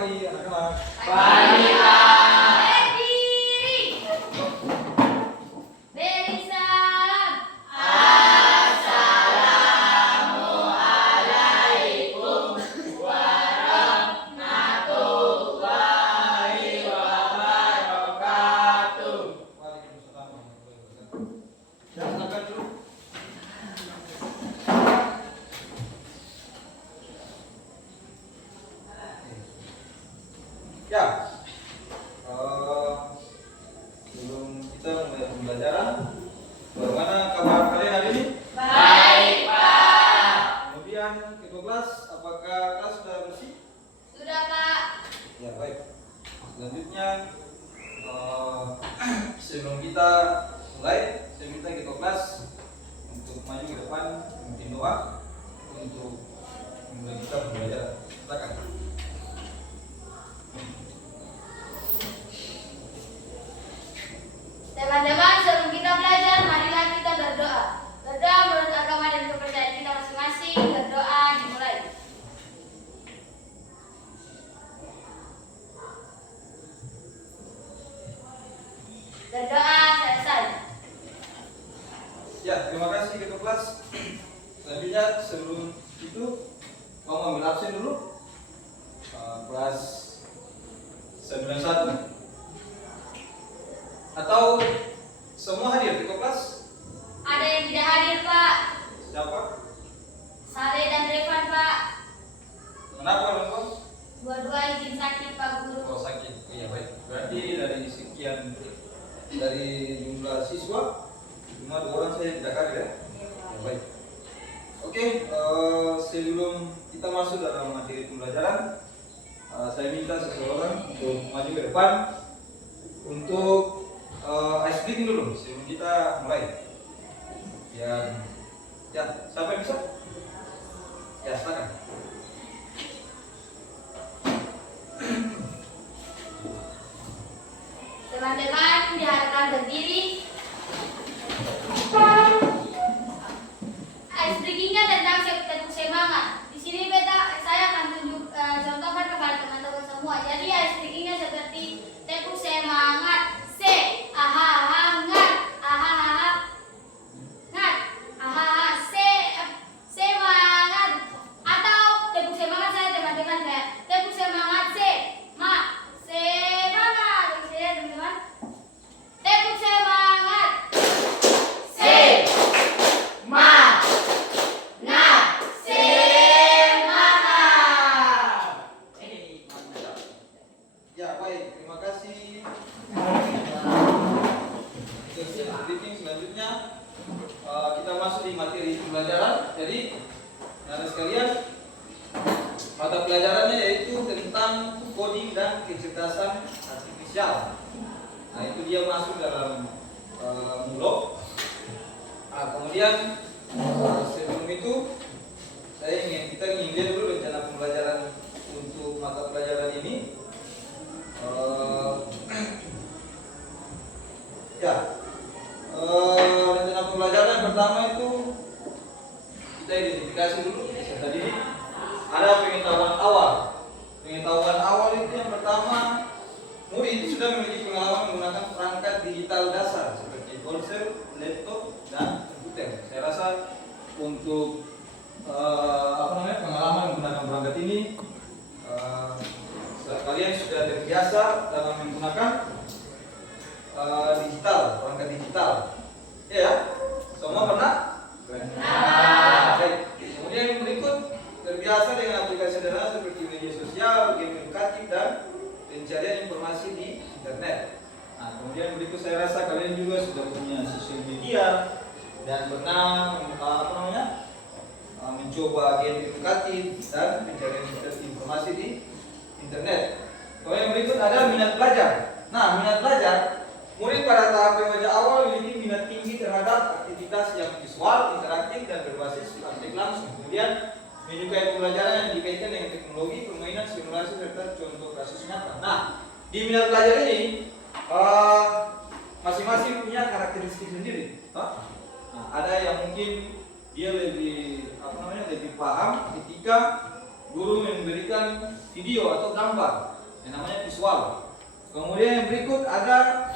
pagi anak-anak. Pagi, Pak. Berdiri. Beri salam. Assalamualaikum warahmatullahi wabarakatuh. Waalaikumsalam warahmatullahi wabarakatuh. Ya, silakan dulu. Ya, sebelum kita mulai pembelajaran, bagaimana kabar kalian hari ini? Baik, Pak. Kemudian ketua kelas, apakah kelas sudah bersih? Sudah, Pak. Ya, baik. Selanjutnya, sebelum kita mulai, saya minta ketua kelas untuk maju ke depan, memimpin doa untuk memulai kita pembelajaran. Silakan. Teman-teman, sebelum kita belajar, marilah kita berdoa. Berdoa menurut agama dan kepercayaan kita masing-masing. Berdoa dimulai. Berdoa selesai. Ya, terima kasih ketua kelas. Selanjutnya, sebelum itu, mau ambil absen dulu. Kelas 91. Atau semua hadir ketua kelas? Ada yang tidak hadir, Pak. Siapa? Saleh dan Revan, Pak. Kenapa teman-teman? Dua-dua izin sakit, Pak Guru. Oh, sakit. Iya, baik. Berarti dari sekian dari jumlah siswa cuma 2 orang saya tidak hadir ya. Ya, baik. Oke, sebelum kita masuk dalam materi pembelajaran, saya minta seseorang untuk maju ke depan untuk ice breaking dulu sebelum kita mulai. Ya, siapa yang bisa? Ya, silakan. Teman-teman, diharapkan berdiri. Ice breakingnya tentang teguh semangat. Di sini saya akan tunjuk contohkan kepada teman-teman semua. Jadi ice breakingnya seperti teguh semangat. Se, aha, hangat, aha, ngat, aha, semangat. Atau teguh semangat saya teman-teman kayak teguh semangat se, ma, semangat. Bisa ya teman-teman? Teguh semangat. Ya, baik. Terima kasih. Sesi briefing selanjutnya kita masuk di materi pembelajaran. Jadi, anak sekalian, mata pelajarannya yaitu tentang coding dan kecerdasan artifisial. Nah, itu dia masuk dalam mulok. Kemudian sebelum itu kita ingin lihat dulu rencana pembelajaran untuk mata pelajaran ini. Rencana pembelajaran yang pertama itu kita identifikasi dulu peserta didik. Ada pengetahuan awal. Pengetahuan awal itu yang pertama, murid sudah memiliki pengalaman menggunakan perangkat digital dasar seperti ponsel, laptop, dan komputer. Saya rasa untuk pengalaman menggunakan perangkat ini kalian sudah terbiasa dalam menggunakan perangkat digital. Ya, semua pernah? Pernah. Baik. Kemudian yang berikut, terbiasa dengan aplikasi sederhana seperti media sosial, game edukatif, dan pencarian informasi di internet. Nah, kemudian berikut saya rasa kalian juga sudah punya sosial media dan pernah mencoba game edukatif dan pencarian informasi di internet. Kemudian yang berikut ada minat belajar. Nah, minat belajar, murid pada tahap remaja awal memiliki minat tinggi terhadap aktivitas yang visual, interaktif, dan berbasis praktik langsung. Kemudian menyukai pembelajaran yang dikaitkan dengan teknologi, permainan, simulasi, serta contoh kasus nyata. Nah, di minat belajar ini masing-masing punya karakteristik sendiri. Nah, ada yang mungkin dia lebih lebih paham ketika guru memberikan video atau gambar yang namanya visual. Kemudian yang berikut ada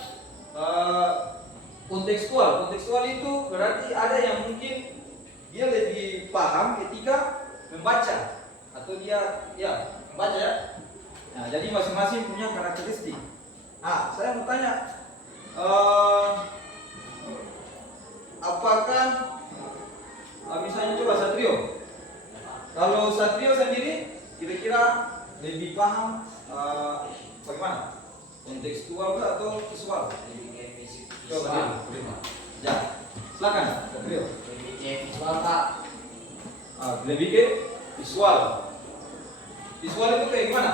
kontekstual. Kontekstual itu berarti ada yang mungkin dia lebih paham ketika membaca atau dia membaca ya. Nah, jadi masing-masing punya karakteristik. Nah, saya mau tanya, apakah misalnya coba Satrio, kalau Satrio sendiri kira-kira lebih paham bagaimana? Kontekstual atau visual? Coba dia, ya, silakan Satrio. Lebih ke visual Pak. Lebih ke visual. Visual itu kayak gimana?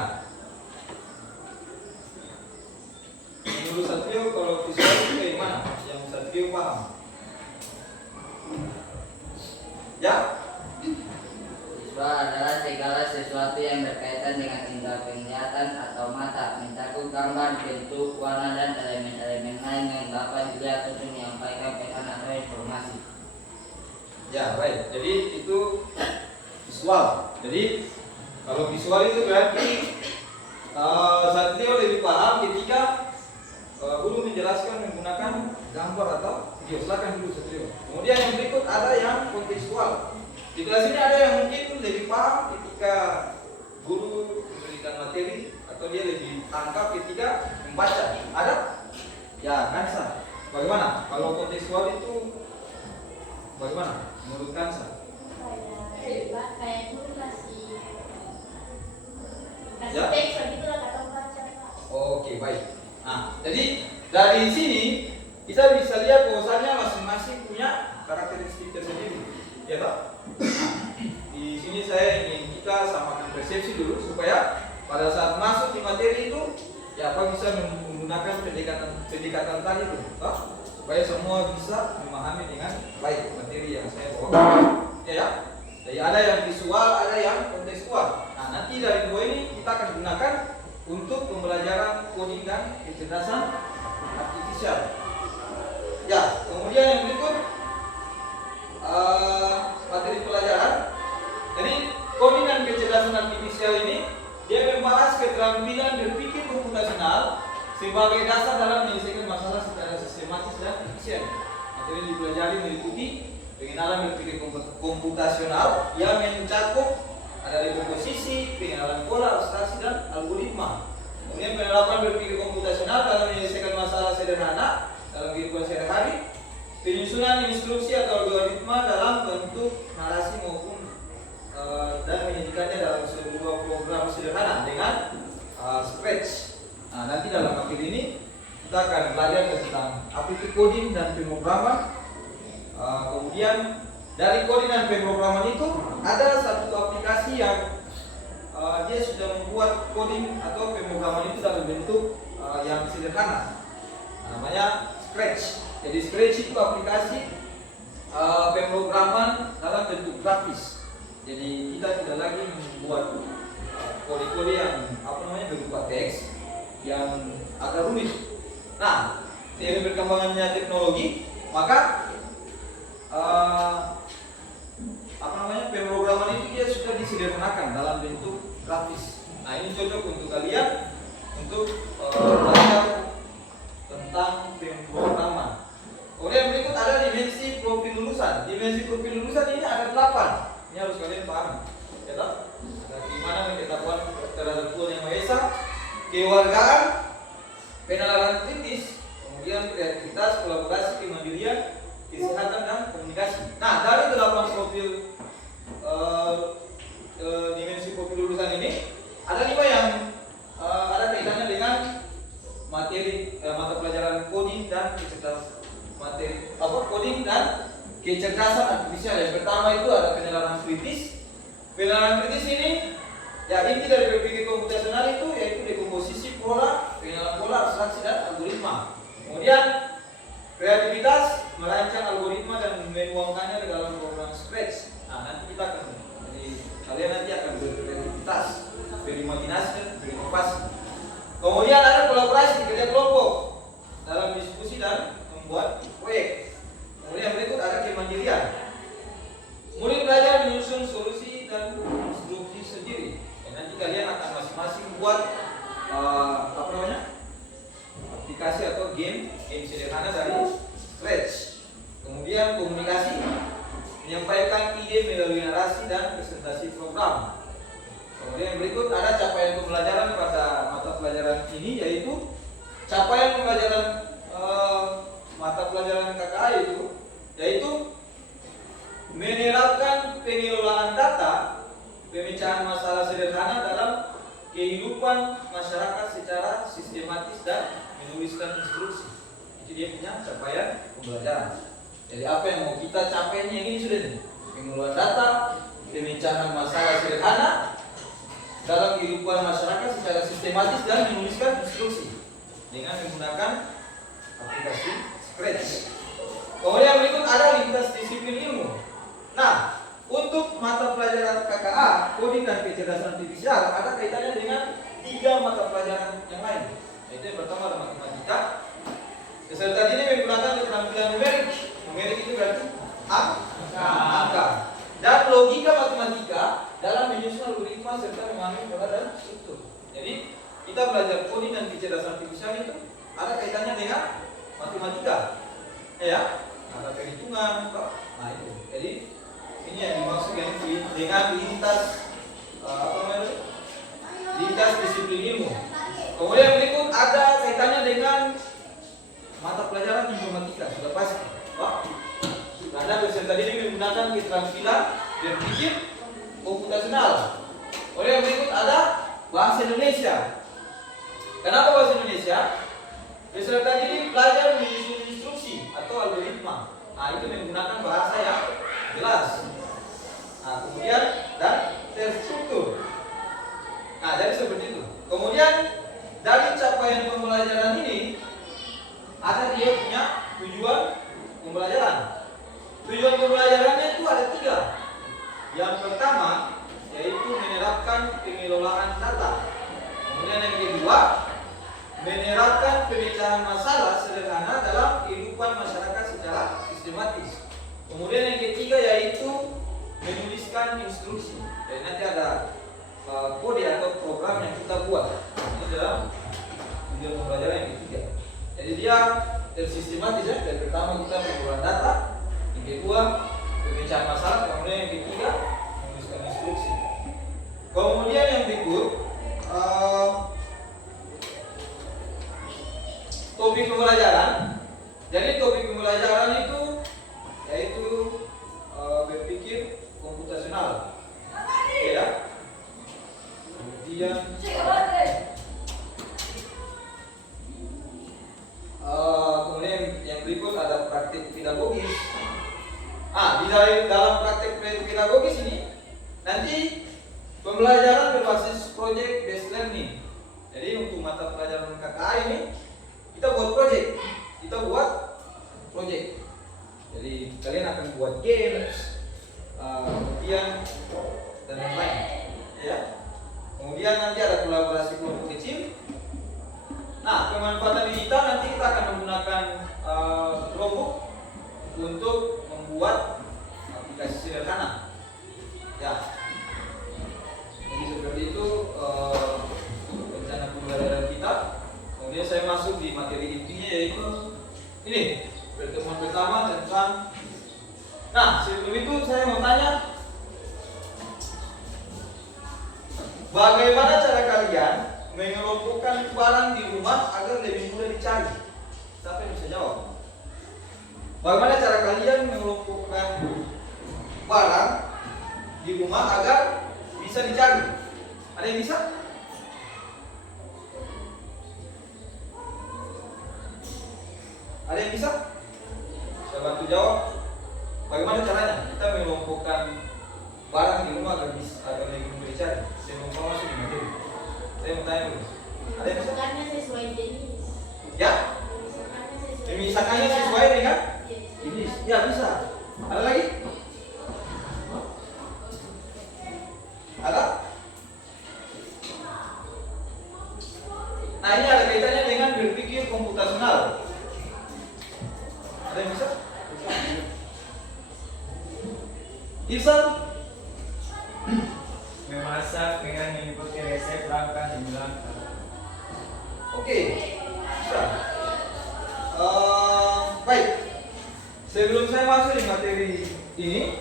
Menurut Satrio kalau visual itu kayak gimana? Yang Satrio paham? Ya? Visual adalah segala sesuatu yang berkaitan dengan indera penglihatan atau mata, mencakup gambar, bentuk, warna, dan elemen-elemen lain yang dapat dilihat untuk menyampaikan pesan atau informasi. Ya, baik. Jadi itu visual. Jadi kalau visual itu berarti Satrio lebih paham ketika guru menjelaskan menggunakan gambar atau video. Silakan dulu Satrio. Kemudian yang berikut ada yang kontekstual. Di kelas ini ada yang mungkin lebih paham ketika guru memberikan materi atau dia lebih tangkap ketika membaca. Ada? Ya, Kansa. Bagaimana? Kalau kontekstual itu bagaimana? Menurut Kansa? Kayak dulu kasih Ya. teks gitu lah kata baca Pak. Oke, baik. Nah, jadi dari sini kita bisa lihat bahwasanya masing-masing punya karakteristik tersendiri. Ya toh? Di sini saya ingin kita samakan persepsi dulu supaya pada saat masuk di materi itu ya apa bisa menggunakan pendekatan tadi itu, toh? Supaya semua bisa memahami dengan baik materi yang saya bawa. Ya. Jadi ada yang visual, ada yang kontekstual. Nah, nanti dari dua ini kita akan gunakan untuk pembelajaran coding dan kecerdasan artifisial. Ya, kemudian yang berikut materi pelajaran. Jadi coding dan kecerdasan artifisial ini dia membahas keterampilan berpikir komputasional sebagai dasar dalam menyelesaikan masalah secara sistematis dan efisien. Materi dipelajari meliputi pengenalan berpikir komputasional yang mencakup ada dekomposisi, pengenalan pola, abstraksi, dan algoritma. Kemudian penerapan berpikir komputasional dalam menyelesaikan masalah sederhana dalam kehidupan sehari-hari, penyusunan instruksi atau algoritma dalam bentuk narasi maupun dan menyajikannya dalam sebuah program sederhana dengan Scratch. Nah, nanti dalam materi ini kita akan belajar tentang aplikasi coding dan pemrograman. Kemudian dari coding dan pemrograman itu ada satu aplikasi yang dia sudah membuat coding atau pemrograman itu dalam bentuk yang sederhana, namanya Scratch. Jadi Scratch itu aplikasi pemrograman dalam bentuk grafis. Jadi kita tidak lagi membuat kode-kode yang berupa teks yang agak rumit. Nah, seiring berkembangannya teknologi, maka pemrograman itu dia sudah disederhanakan dalam bentuk grafis. Nah, ini cocok untuk kalian untuk belajar tentang pemrograman. Kemudian berikut ada dimensi profil lulusan. Dimensi profil lulusan ini ada 8. Ini harus kalian pahami. Ya toh? Ada keimanan, pengetahuan terhadap Tuhan Yang Maha Esa, kewargaan, penalaran kritis, kemudian kreativitas, kolaborasi, kemandirian, kesehatan, dan komunikasi. Nah, dari 8 profil dimensi profil lulusan ini ada 5 yang ada kaitannya dengan materi mata pelajaran coding dan kecerdasan coding dan kecerdasan artifisial. Yang pertama itu ada penalaran kritis. Penalaran kritis ini ya inti dari berpikir komputasional itu yaitu dekomposisi pola, pengenalan pola, abstraksi, dan algoritma. Kemudian kreativitas, merancang algoritma dan menuangkannya ke dalam program Scratch. Nah, nanti kita akan kalian nanti akan berkreativitas, berimajinasi, dan berinovasi. Kemudian ada kolaborasi, kerja kelompok dalam diskusi dan membuat proyek. Kemudian berikut ada kemandirian. Murid belajar menyusun solusi dan instruksi sendiri. membuat apa namanya, aplikasi atau game sederhana dari scratch. Kemudian komunikasi, menyampaikan ide melalui narasi dan presentasi program. Kemudian yang berikut ada capaian pembelajaran pada mata pelajaran ini, yaitu capaian pembelajaran mata pelajaran KKA yaitu menerapkan pengelolaan data, pemecahan masalah sederhana dalam kehidupan masyarakat secara sistematis dan menuliskan instruksi. Itu dia punya capaian pembelajaran. Jadi apa yang mau kita capai ini sudah nih. Pengelolaan data, pemecahan masalah sederhana dalam kehidupan masyarakat secara sistematis dan menuliskan instruksi dengan menggunakan aplikasi Scratch. Kemudian berikut ada lintas disiplin ilmu. Nah, untuk mata pelajaran KKA, coding dan kecerdasan artifisial ada kaitannya dengan 3 mata pelajaran yang lain. Yaitu yang pertama adalah matematika. Peserta ini menggunakan keterampilan numerik. Numerik itu berarti angka. Dan logika matematika dalam menyusun algoritma serta memahami pola dan struktur. Jadi kita belajar coding dan kecerdasan artifisial itu ada kaitannya dengan matematika, ya, ada perhitungan, nah itu. Jadi ini yang dimaksud dengan lintas disiplin ilmu. Kemudian berikut ada kaitannya dengan mata pelajaran informatika, sudah pasti. Anda peserta didik menggunakan keterampilan berpikir komputasional. Kemudian berikut ada bahasa Indonesia. Kenapa bahasa Indonesia? Peserta didik belajar menyusun instruksi atau algoritma. Nah, itu menggunakan bahasa yang jelas. Nah, kemudian dan terstruktur. Nah, jadi seperti itu. Kemudian dari capaian pembelajaran ini ada dia punya tujuan pembelajaran. Tujuan pembelajarannya itu ada 3. Yang pertama yaitu menerapkan pengelolaan data. Kemudian yang kedua, menerapkan pemecahan masalah sederhana dalam kehidupan masyarakat secara sistematis. Kemudian yang ketiga yaitu menuliskan instruksi. Jadi nanti ada kode atau program yang kita buat. Ini adalah tujuan pembelajaran yang ketiga. Jadi dia tersistematis ya. Yang pertama kita mengumpulkan data, yang kedua pemecahan masalah, kemudian yang ketiga menuliskan instruksi. Kemudian yang berikut topik pembelajaran. Jadi topik pembelajaran itu yaitu berpikir komputasional, ya. Kemudian kemudian yang berikut ada praktik pedagogis. Dalam praktik pedagogis ini nanti pembelajaran berbasis project based learning. Jadi untuk mata pelajaran KKA ini kita buat project. Jadi kalian akan buat games, kemudian dan lain-lain, ya. Kemudian nanti ada kolaborasi kelompok kecil. Nah, pemanfaatan digital nanti kita akan menggunakan Chromebook untuk membuat aplikasi sederhana, ya. Jadi seperti itu rencana pembelajaran kita. Kemudian saya masuk di materi intinya yaitu ini pertemuan pertama tentang. Nah, sebelum itu saya mau tanya, bagaimana cara kalian mengelompokkan barang di rumah agar lebih mudah dicari? Siapa yang bisa jawab? Bagaimana cara kalian mengelompokkan barang di rumah agar bisa dicari? Ada yang bisa? Ada yang bisa? Saya bantu jawab. Bagaimana caranya kita mengelompokkan barang di rumah agar lebih mudah dicari? Saya mau masuk di materi. Saya mau tanya dulu. Ada yang bisa? Misalkannya sesuai jenis. Ya? Misalkannya sesuai dengan jenis. Ya, bisa. Ada lagi? Ada? Nah, ini ada kaitannya dengan berpikir komputasional. Ada yang bisa? Irsan? Memasak dengan mengikuti saya berangkat bilang Oke, bisa. Baik, sebelum saya masuk di materi ini,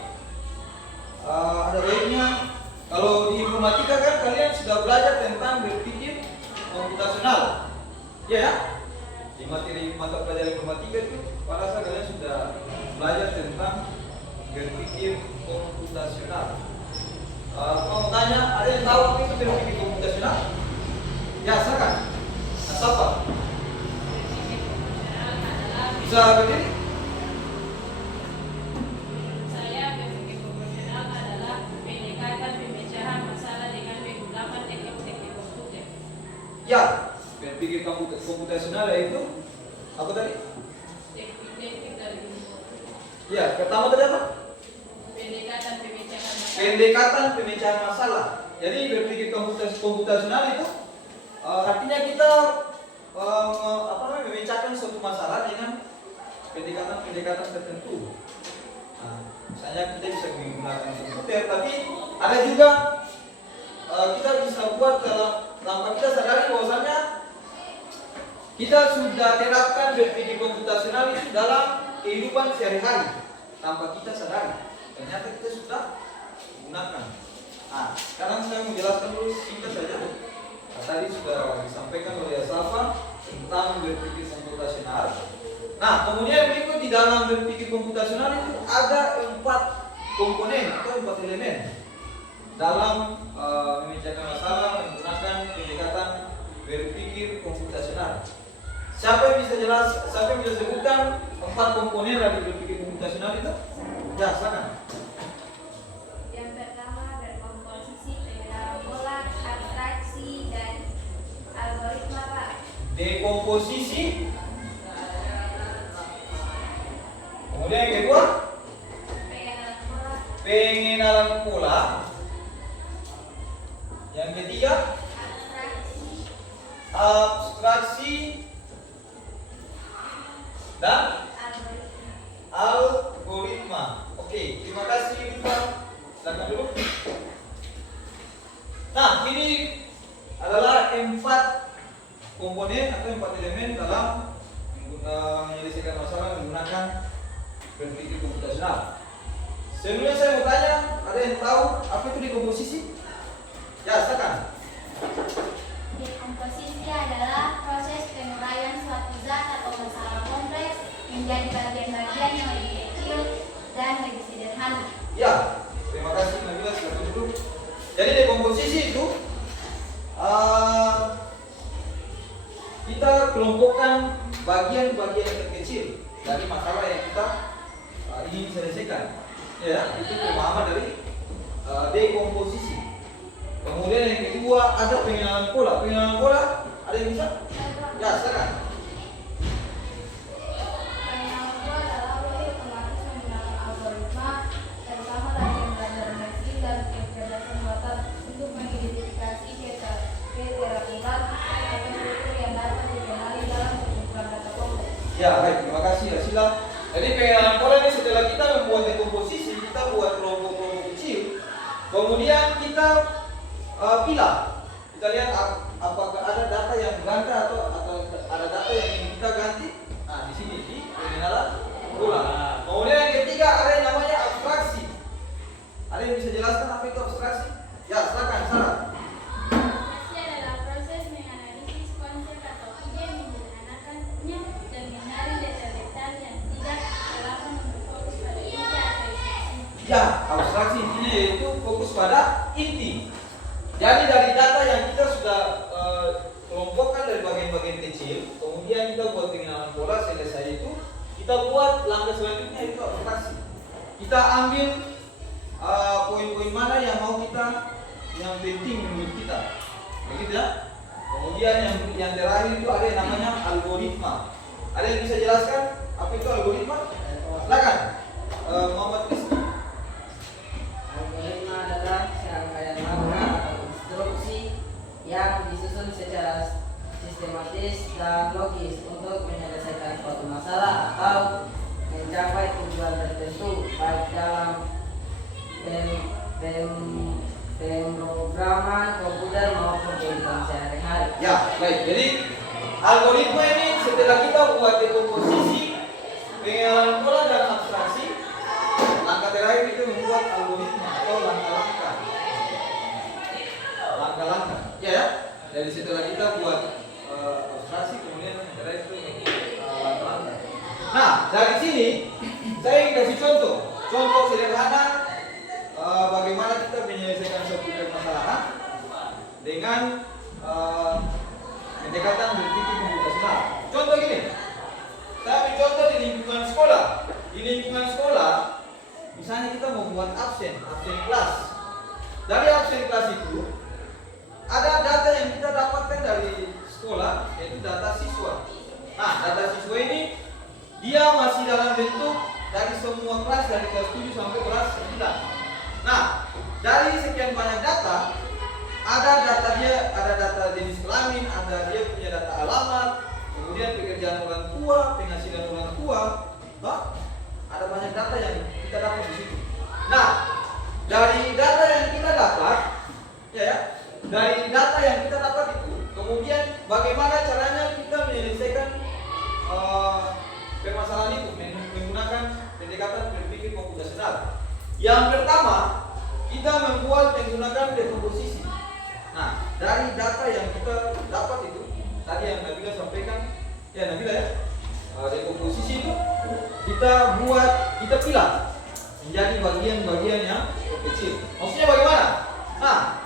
ada baiknya kalau di informatika kan kalian sudah belajar tentang berpikir komputasional, ya? Di materi mata pelajaran informatika itu, pada saat kalian sudah belajar tentang berpikir komputasional. Mau tanya, ada yang tahu apa itu berpikir komputasional? Ya, silakan. Siapa? Bisa berdiri? Saya berpikir proporsional adalah pendekatan pemecahan masalah dengan menggunakan teknik-teknik komputer. Ya, berpikir komputasional yaitu apa tadi? Teknik-teknik dari Ya, pertama tadi apa? pendekatan pemecahan masalah. Pendekatan pemecahan masalah. Jadi berpikir komputasional itu artinya kita memecahkan suatu masalah dengan pendekatan tertentu. Nah, misalnya kita bisa menggunakan komputer, tapi ada juga kita bisa buat tanpa kita sadari bahwasanya kita sudah terapkan berpikir komputasional itu dalam kehidupan sehari-hari tanpa kita sadari. Ternyata kita sudah menggunakan. Nah, sekarang saya menjelaskan dulu singkat saja. Tadi sudah disampaikan oleh Safa tentang berpikir komputasional. Nah, kemudian berikut di dalam berpikir komputasional itu ada 4 komponen atau 4 elemen dalam memecahkan masalah menggunakan pendekatan berpikir komputasional. Siapa yang bisa sebutkan 4 komponen dari berpikir komputasional itu? Ya, silakan. Yang pertama berkomposisi, pengenalan abstraksi, dan algoritma, Pak. Dekomposisi. Kemudian yang kedua, pengenalan pola. Yang ketiga, abstraksi dan algoritma. Oke, terima kasih Ibu. Silakan dulu. Nah, ini adalah 4 komponen atau 4 elemen dalam menyelesaikan masalah menggunakan berpikir komputasional. Sebelumnya saya mau tanya, ada yang tahu apa itu dekomposisi? Ya, silakan. Dekomposisi adalah proses penguraian suatu zat atau masalah kompleks menjadi bagian-bagian yang lebih kecil dan lebih sederhana. Ya, terima kasih Nabila, silakan dulu. Jadi dekomposisi itu kita kelompokkan bagian-bagian terkecil dari masalah yang kita ingin selesaikan. Ya, itu pemahaman dari dekomposisi. Kemudian yang kedua ada pengenalan pola. Pengenalan pola ada yang bisa? Ya, silakan. Pengenalan pola adalah wujud otomatis menggunakan algoritma, terutama dari pembelajaran mesin dan kecerdasan buatan untuk mengidentifikasi keteraturan atau struktur yang dapat dikenali dalam perkumpulan data kompleks. Ya, baik, terima kasih Rasila. Jadi pengenalan pola ini setelah kita membuat dekomposisi, kita buat kelompok-kelompok kecil. Kemudian kita pilih. Kita lihat apakah ada data yang berganti atau ada data yang ingin kita ganti. Nah, di sini di pengenalan pola. Kemudian yang ketiga ada yang namanya abstraksi. Ada yang bisa jelaskan apa itu abstraksi? Ya, silakan, Sarah. Abstraksi adalah proses menganalisis konsep atau ide, menyederhanakannya dan mencari detail-detail yang tidak relevan untuk fokus pada inti atau esensi. Ya, abstraksi intinya yaitu fokus pada inti. Jadi dari data yang kita sudah kelompokkan dari bagian-bagian kecil, kemudian kita buat pengenalan pola, selesai itu kita buat langkah selanjutnya itu abstraksi. Kita ambil poin-poin mana yang mau kita, yang penting menurut kita, begitu ya. Kemudian yang terakhir itu ada yang namanya algoritma. Ada yang bisa jelaskan apa itu algoritma? Silakan, Muhammad Rizky. Algoritma adalah serangkaian langkah atau instruksi yang disusun secara sistematis dan logis untuk menyelesaikan suatu masalah atau mencapai tujuan tertentu, baik dalam pemrograman komputer maupun menarik. Ya, baik. Jadi algoritma ini setelah kita buat dekomposisi, pengenalan pola dan abstraksi, langkah terakhir itu membuat algoritma atau langkah-langkah. Langkah-langkah. Ya. Jadi setelah kita buat abstraksi, kemudian langkah terakhir itu langkah-langkah. Nah, dari sini saya ingin kasih contoh. Contoh sederhana bagaimana kita menyelesaikan suatu permasalahan dengan pendekatan berpikir komputasional. Contoh gini, saya ambil contoh di lingkungan sekolah. Di lingkungan sekolah, misalnya kita mau buat absen kelas. Dari absen kelas itu, ada data yang kita dapatkan dari sekolah, yaitu data siswa. Nah, data siswa ini dia masih dalam bentuk dari semua kelas, dari kelas 7 sampai kelas 9. Nah, dari sekian banyak data, ada data jenis kelamin, ada dia punya data alamat, kemudian pekerjaan orang tua, penghasilan orang tua, ada banyak data yang kita dapat di situ. Nah, dari data yang kita dapat, dari data yang kita dapat itu, kemudian bagaimana caranya kita menyelesaikan permasalahan itu menggunakan pendekatan berpikir komputasional. Yang pertama, kita membuat menggunakan dekomposisi. Nah, dari data yang kita dapat itu, tadi yang Nabila sampaikan, ya Nabila ya, dekomposisi itu kita pilah menjadi bagian-bagian yang kecil. Maksudnya bagaimana? Nah,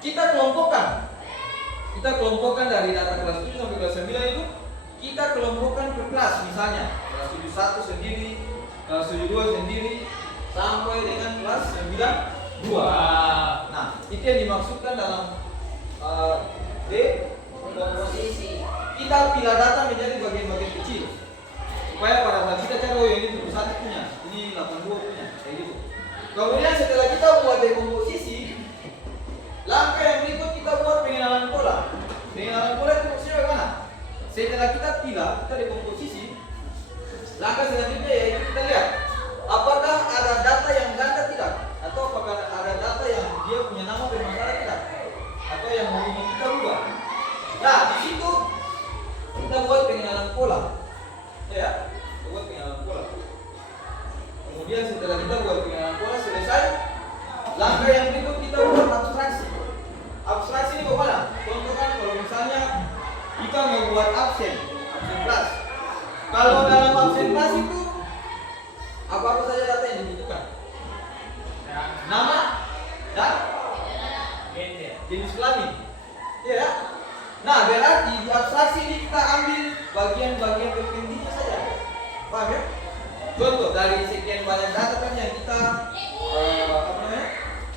kita kelompokkan dari data kelas 7 sampai kelas 9 itu, kita kelompokkan per kelas. Misalnya kelas 71 sendiri, kelas 72 sendiri, sampai dengan kelas 92. Nah, itu yang dimaksudkan dalam dekomposisi. Kita pilah data menjadi bagian-bagian kecil supaya pada saat kita cari, oh ini 71 punya, ini 82 punya, kayak gitu. Kemudian setelah kita buat dekomposisi, langkah yang berikut kita buat pengenalan pola. Pengenalan pola itu maksudnya bagaimana? Setelah kita pilah, kita dekomposisi, langkah selanjutnya yaitu kita lihat apakah ada data yang ganda tidak, atau apakah ada data yang dia punya nama bermasalah tidak, atau yang mau kita ubah. Nah, di situ kita buat pengenalan pola, ya, kita buat pengenalan pola. Kemudian setelah kita buat pengenalan pola selesai, langkah yang berikut kita buat abstraksi. Abstraksi ini bagaimana? Contohkan kalau misalnya kita mau buat absen kelas. Kalau dalam absen kelas itu apa saja data yang dibutuhkan? Nama dan jenis kelamin. Ya. Nah, berarti di abstraksi ini kita ambil bagian-bagian terpentingnya saja. Paham ya? Contoh dari sekian banyak data kan yang kita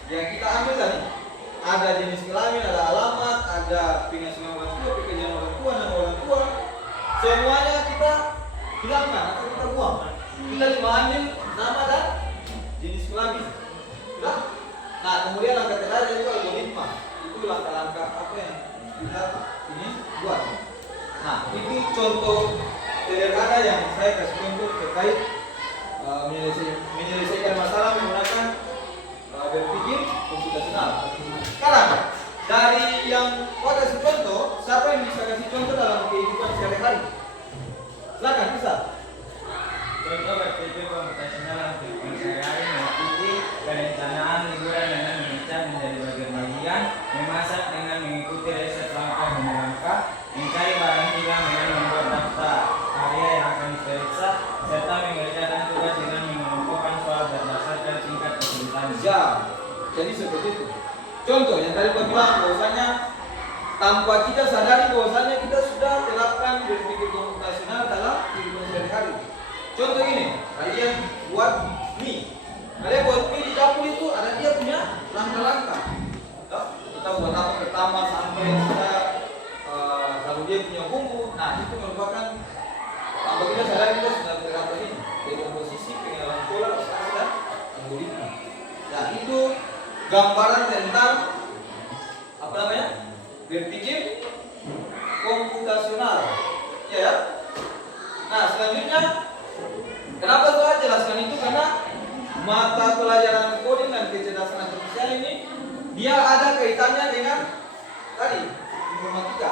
yang kita ambil tadi, ada jenis kelamin, ada alamat, ada penghasilan orang tua, pekerjaan orang tua, nama orang tua, semuanya kita hilangkan atau kita buang. Kita cuma ambil nama dan jenis kelamin. Sudah? Nah, kemudian langkah terakhir itu algoritma. Itu langkah-langkah apa yang kita ini buat. Nah, itu contoh sederhana yang saya kasih contoh terkait menyelesaikan masalah menggunakan berpikir komputasional. Sekarang dari yang kasih contoh, siapa yang bisa kasih contoh dalam kehidupan sehari-hari? Silakan, bisa. Contoh berpikir komputasional dalam kehidupan sehari-hari meliputi perencanaan liburan dengan memecah menjadi bagian-bagian, memasak dengan mengikuti resep langkah demi langkah, mencari barang hilang dengan membuat daftar karya yang akan diperiksa, serta mengerjakan tugas dengan mengelompokkan soal berdasarkan tingkat kesulitan. Ya, jadi seperti itu. Contoh yang tadi Pak bilang bahwasanya tanpa kita sadari bahwasanya kita sudah terapkan berpikir komputasional dalam kehidupan sehari-hari. Contoh ini, kalian buat mie. Kalian buat mie di dapur itu ada dia punya langkah-langkah. Kita buat apa pertama sampai kita kalau dia punya bumbu. Nah, itu merupakan tanpa kita sadari kita sudah terapkan ini. Dekomposisi, pengenalan pola, abstraksi dan algoritma. Nah, itu gambaran tentang apa namanya? Berpikir komputasional. Ya. Nah, selanjutnya kenapa saya jelaskan itu? Karena mata pelajaran coding dan kecerdasan artifisial ini dia ada kaitannya dengan tadi informatika.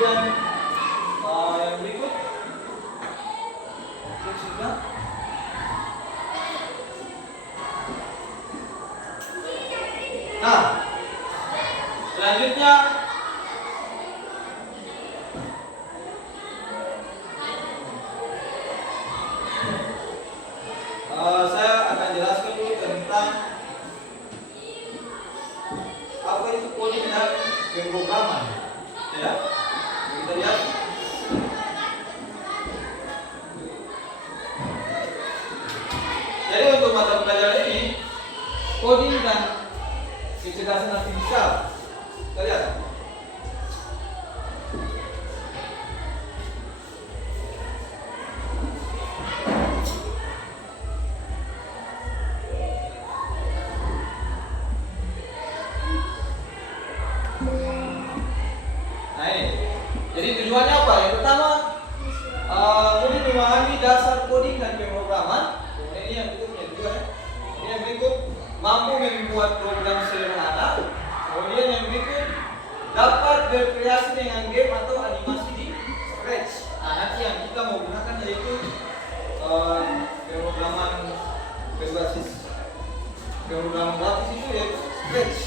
Kemudian yang berikut sudah. Nah, selanjutnya saya akan jelaskan dulu tentang apa itu coding dan pemrograman. Ya, kita lihat. Jadi untuk mata pelajaran ini, coding dan kecerdasan artifisial. Kita lihat. Nah ini. Jadi tujuannya apa? Yang pertama, coding memahami dasar coding dan pemrograman. Kemudian ini yang berikutnya juga ya. Ini yang berikut mampu membuat program sederhana. Kemudian yang berikut dapat berkreasi dengan game atau animasi di Scratch. Nah nanti yang kita mau gunakan yaitu pemrograman berbasis pemrograman grafis itu yaitu Scratch.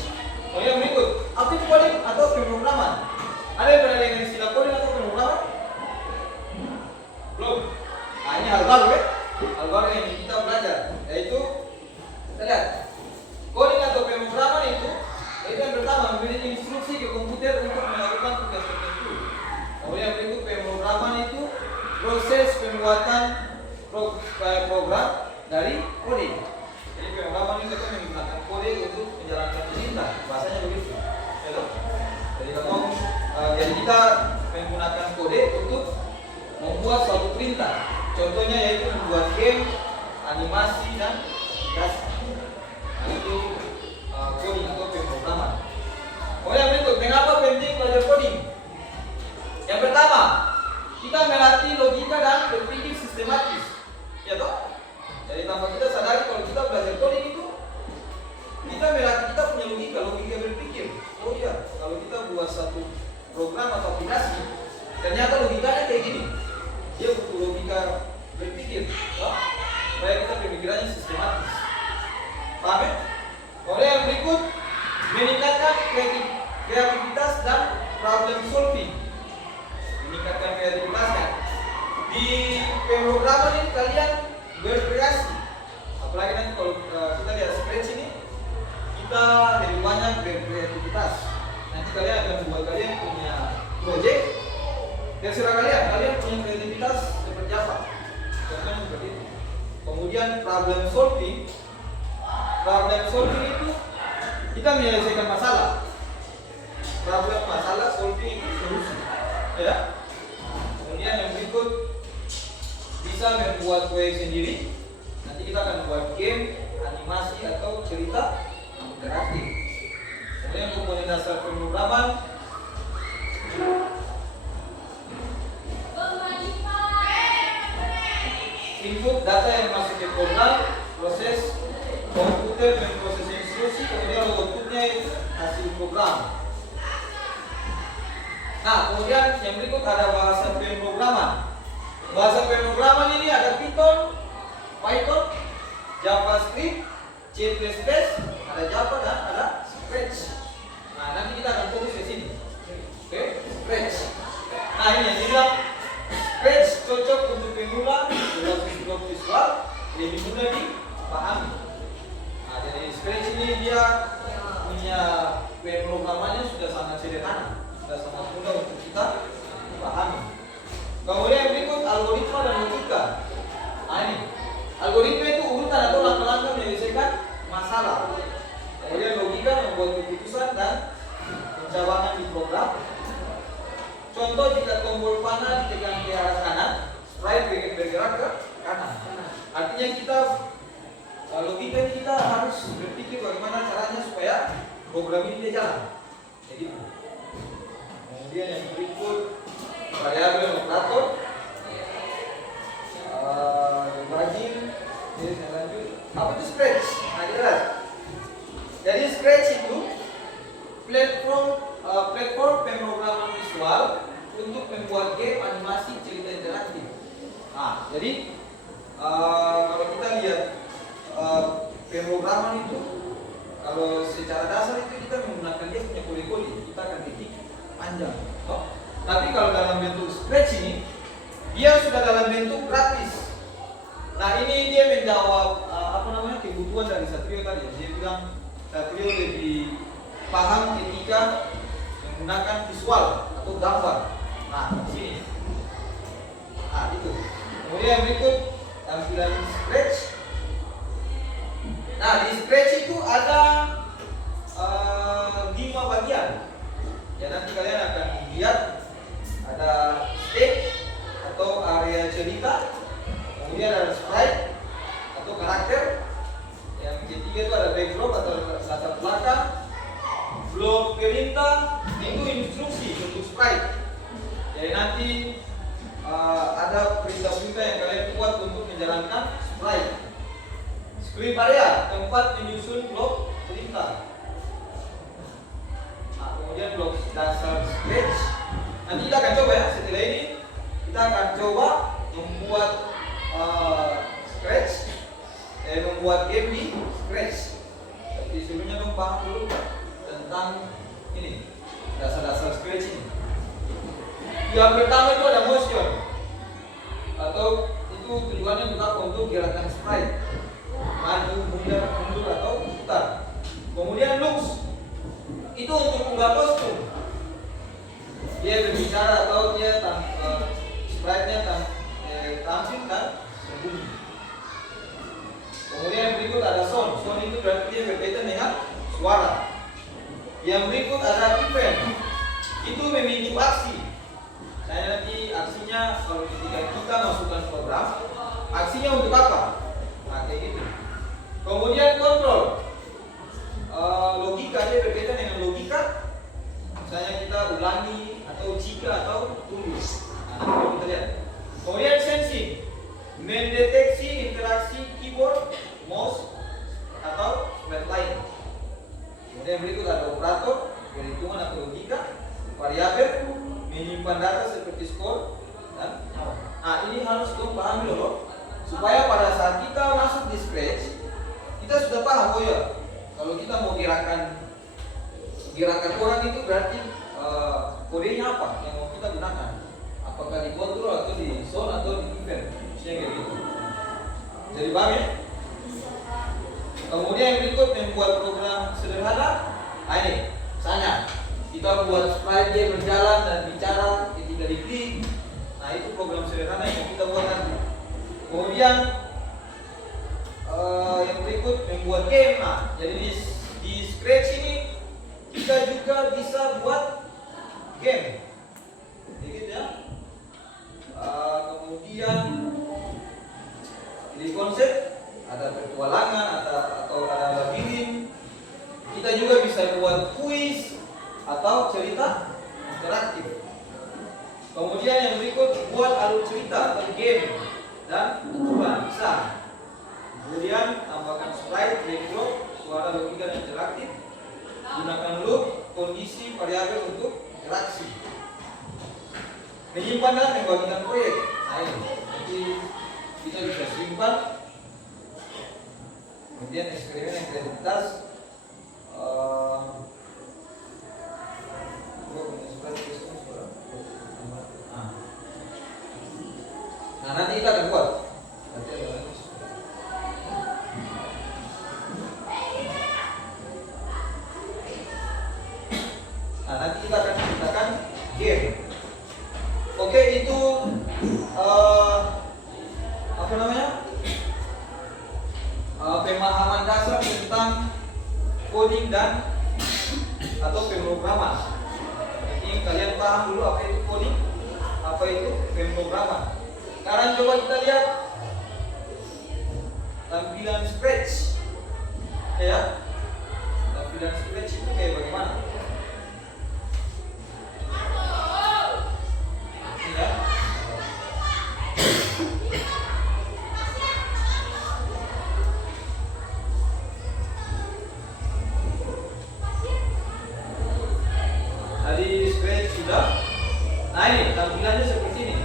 Kemudian yang berikut, apa itu coding atau pemrograman? Ada yang pernah dengar istilah coding atau pemrograman? Belum. Nah ini hal baru ya. Hal baru yang kita belajar yaitu kita lihat. Coding atau pemrograman itu yang pertama memberi instruksi ke komputer untuk melakukan tugas tertentu. Kemudian yang berikut pemrograman itu proses pembuatan program dari coding. Jadi pemrograman itu kan menggunakan kode untuk menjalankan perintah. Bahasanya begitu. Jadi kita menggunakan kode untuk membuat suatu perintah. Contohnya yaitu membuat game, animasi dan aplikasi. Nah, itu coding atau pemrograman. Kemudian berikut, mengapa penting belajar coding? Yang pertama, kita melatih logika dan berpikir sistematis. Ya toh? Jadi tanpa kita sadari kalau kita belajar coding itu kita melatih kita punya logika berpikir. Oh iya, kalau kita buat satu program atau aplikasi, ternyata logikanya kayak gini. Dia butuh logika berpikir, supaya kita pemikirannya sistematis. Paham ya? Kemudian yang berikut, meningkatkan kreativitas dan problem solving. Meningkatkan kreativitasnya. Di pemrograman ini kalian berkreasi. Apalagi nanti kalau kita lihat Scratch ini, kita lebih banyak berkreativitas. Nanti kalian akan membuat kalian punya project. Terserah kalian punya kreativitas seperti apa. Contohnya seperti itu. Kemudian problem solving itu kita menyelesaikan masalah. Masalah solving itu solusi. Ya. Kemudian yang berikut bisa membuat proyek sendiri. Nanti kita akan membuat game, animasi atau cerita interaktif. Kemudian komponen dasar pemrograman input data yang masuk ke program, proses komputer memproses instruksi, kemudian outputnya itu hasil program. Nah, kemudian yang berikut ada bahasa pemrograman. Bahasa pemrograman ini ada Python, JavaScript, C++, ada Java dan ada Scratch. Nah, nanti kita akan fokus ke sini. Oke, Scratch. Nah, ini yang dibilang Scratch cocok untuk pemula, belum visual, lebih mudah dipahami. Nah, jadi Scratch ini dia punya pemrogramannya sudah sangat sederhana, sudah sangat mudah untuk kita pahami. Kemudian yang berikut algoritma dan logika. Nah ini, algoritma itu urutan atau langkah-langkah menyelesaikan masalah. Kemudian logika membuat keputusan dan pencabangan di program. Contoh jika tombol panah ditekan ke arah kanan, sprite bergerak ke kanan. Artinya kita logika kita harus berpikir bagaimana caranya supaya program ini dia jalan. Jadi, kemudian yang berikut variabel operator, margin. Jadi saya lanjut. Apa itu Scratch? Nah jelas. Jadi Scratch itu platform pemrograman visual untuk membuat game animasi cerita interaktif. Nah, jadi kalau kita lihat pemrograman itu, kalau secara dasar itu kita menggunakan dia punya kode-kode, kita akan ketik panjang. Oh. Tapi kalau dalam bentuk Scratch ini, dia sudah dalam bentuk gratis. Nah, ini dia menjawab kebutuhan dari Satrio tadi. Dia bilang Satrio lebih paham ketika menggunakan visual atau gambar. Nah, di sini. Nah, itu. Kemudian berikut tampilan Scratch. Nah, di Scratch itu ada 5 bagian. Ya, nanti kalian akan lihat ada stage atau area cerita, kemudian ada sprite atau karakter, yang ketiga itu ada backdrop atau latar belakang, blok perintah, itu instruksi untuk sprite. Jadi nanti ada perintah-perintah yang kalian buat untuk menjalankan sprite. Script area, tempat menyusun blok perintah. Nah, kemudian blok dasar Scratch. Nanti kita akan coba ya, setelah ini kita akan coba membuat Scratch, membuat game di Scratch. Tapi sebelumnya dong paham dulu tentang ini, dasar-dasar Scratch ini. Yang pertama itu ada motion, atau itu tujuannya juga untuk gerakan sprite, maju, mundur atau putar. Kemudian looks, itu untuk ubah kostum. Dia berbicara atau dia sprite-nya tampil dan berbunyi. Kemudian berikut ada sound. Sound itu berarti dia berkaitan dengan suara. Yang berikut ada event. Itu memicu aksi. Saya nanti aksinya kalau ketika kita masukkan program, aksinya untuk apa? Nah, kayak gitu. Kemudian kontrol. Logika, dia berkaitan dengan logika. Misalnya kita ulangi atau jika atau tunggu. Nah, kita lihat. Kemudian sensing, mendeteksi interaksi keyboard, mouse atau smart line. Kemudian berikut ada operator, perhitungan atau logika, variabel, menyimpan data seperti skor dan nyawa. Nah, ini harus kita pahami dulu supaya pada saat kita masuk di Scratch kita sudah paham. Oh ya, kalau kita mau gerakan orang itu berarti kodenya apa yang mau kita gunakan, apakah di kontrol atau di zone atau di event, misalnya kayak gitu. Jadi paham ya? Kemudian yang berikut membuat program sederhana. Nah, ini misalnya kita buat sprite dia berjalan dan bicara ketika diklik. Nah, itu program sederhana yang kita buat nanti. Kemudian yang berikut membuat game. Nah, jadi di Scratch ini kita juga bisa buat game, gitu ya. Kemudian di konsep ada petualangan atau ada labirin. Kita juga bisa buat kuis atau cerita interaktif. Kemudian yang berikut buat alur cerita atau game dan aturan bisa. Kemudian tambahkan sprite, backdrop, suara, logika dan interaktif. Gunakan loop, kondisi, variabel untuk interaksi. Menyimpan dan membagikan proyek. Nah, ini nanti kita bisa simpan. Kemudian eksperimen yang kreativitas. Nah, nanti kita akan buat. Nah, nanti kita akan ceritakan game. Oke, itu apa namanya? Pemahaman dasar tentang coding dan atau pemrograman. Jadi kalian paham dulu apa itu coding, apa itu pemrograman. Sekarang coba kita lihat tampilan Scratch. Ya, tampilan Scratch itu kayak bagaimana? Ya. Tadi Scratch sudah. Nah, ini tampilannya seperti ini.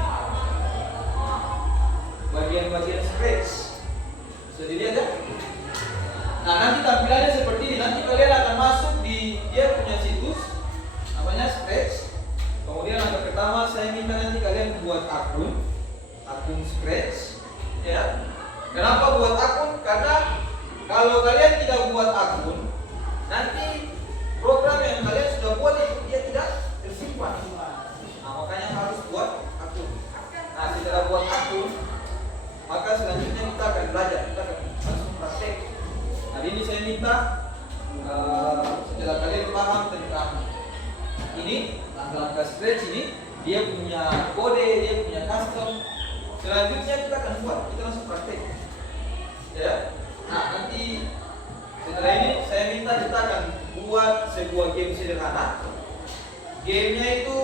Bagian-bagian scratch. Bisa dilihat ya? Nah, nanti tampilannya seperti ini. Nanti kalian akan masuk di dia punya situs namanya Scratch. Kemudian langkah pertama saya minta nanti kalian buat akun Scratch. Ya. Kenapa buat akun? Karena kalau kalian tidak buat akun, nanti program yang kalian sudah buat itu dia tidak tersimpan. Nah, makanya harus buat akun. Nah, setelah buat akun, maka selanjutnya kita akan belajar, kita akan langsung praktek. Hari ini saya minta setelah kalian paham tentang ini, langkah-langkah Scratch ini, dia punya kode, dia punya custom. Selanjutnya kita akan buat, kita langsung praktek. Ya. Nah, nanti setelah ini saya minta kita akan buat sebuah game sederhana. Gamenya itu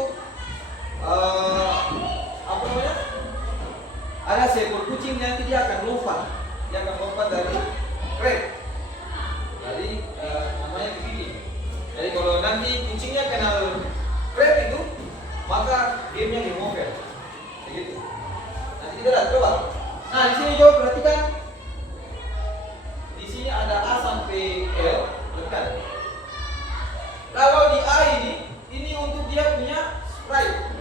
apa namanya? Ada seekor kucing nanti dia akan lompat. Dia akan lompat dari crate. Jadi namanya begini. Jadi kalau nanti kucingnya kenal crate itu, maka gamenya game over. Begitu. Nanti kita lihat coba. Nah, di sini coba perhatikan. Di sini ada A sampai L, tekan. Kalau di A ini untuk dia punya sprite.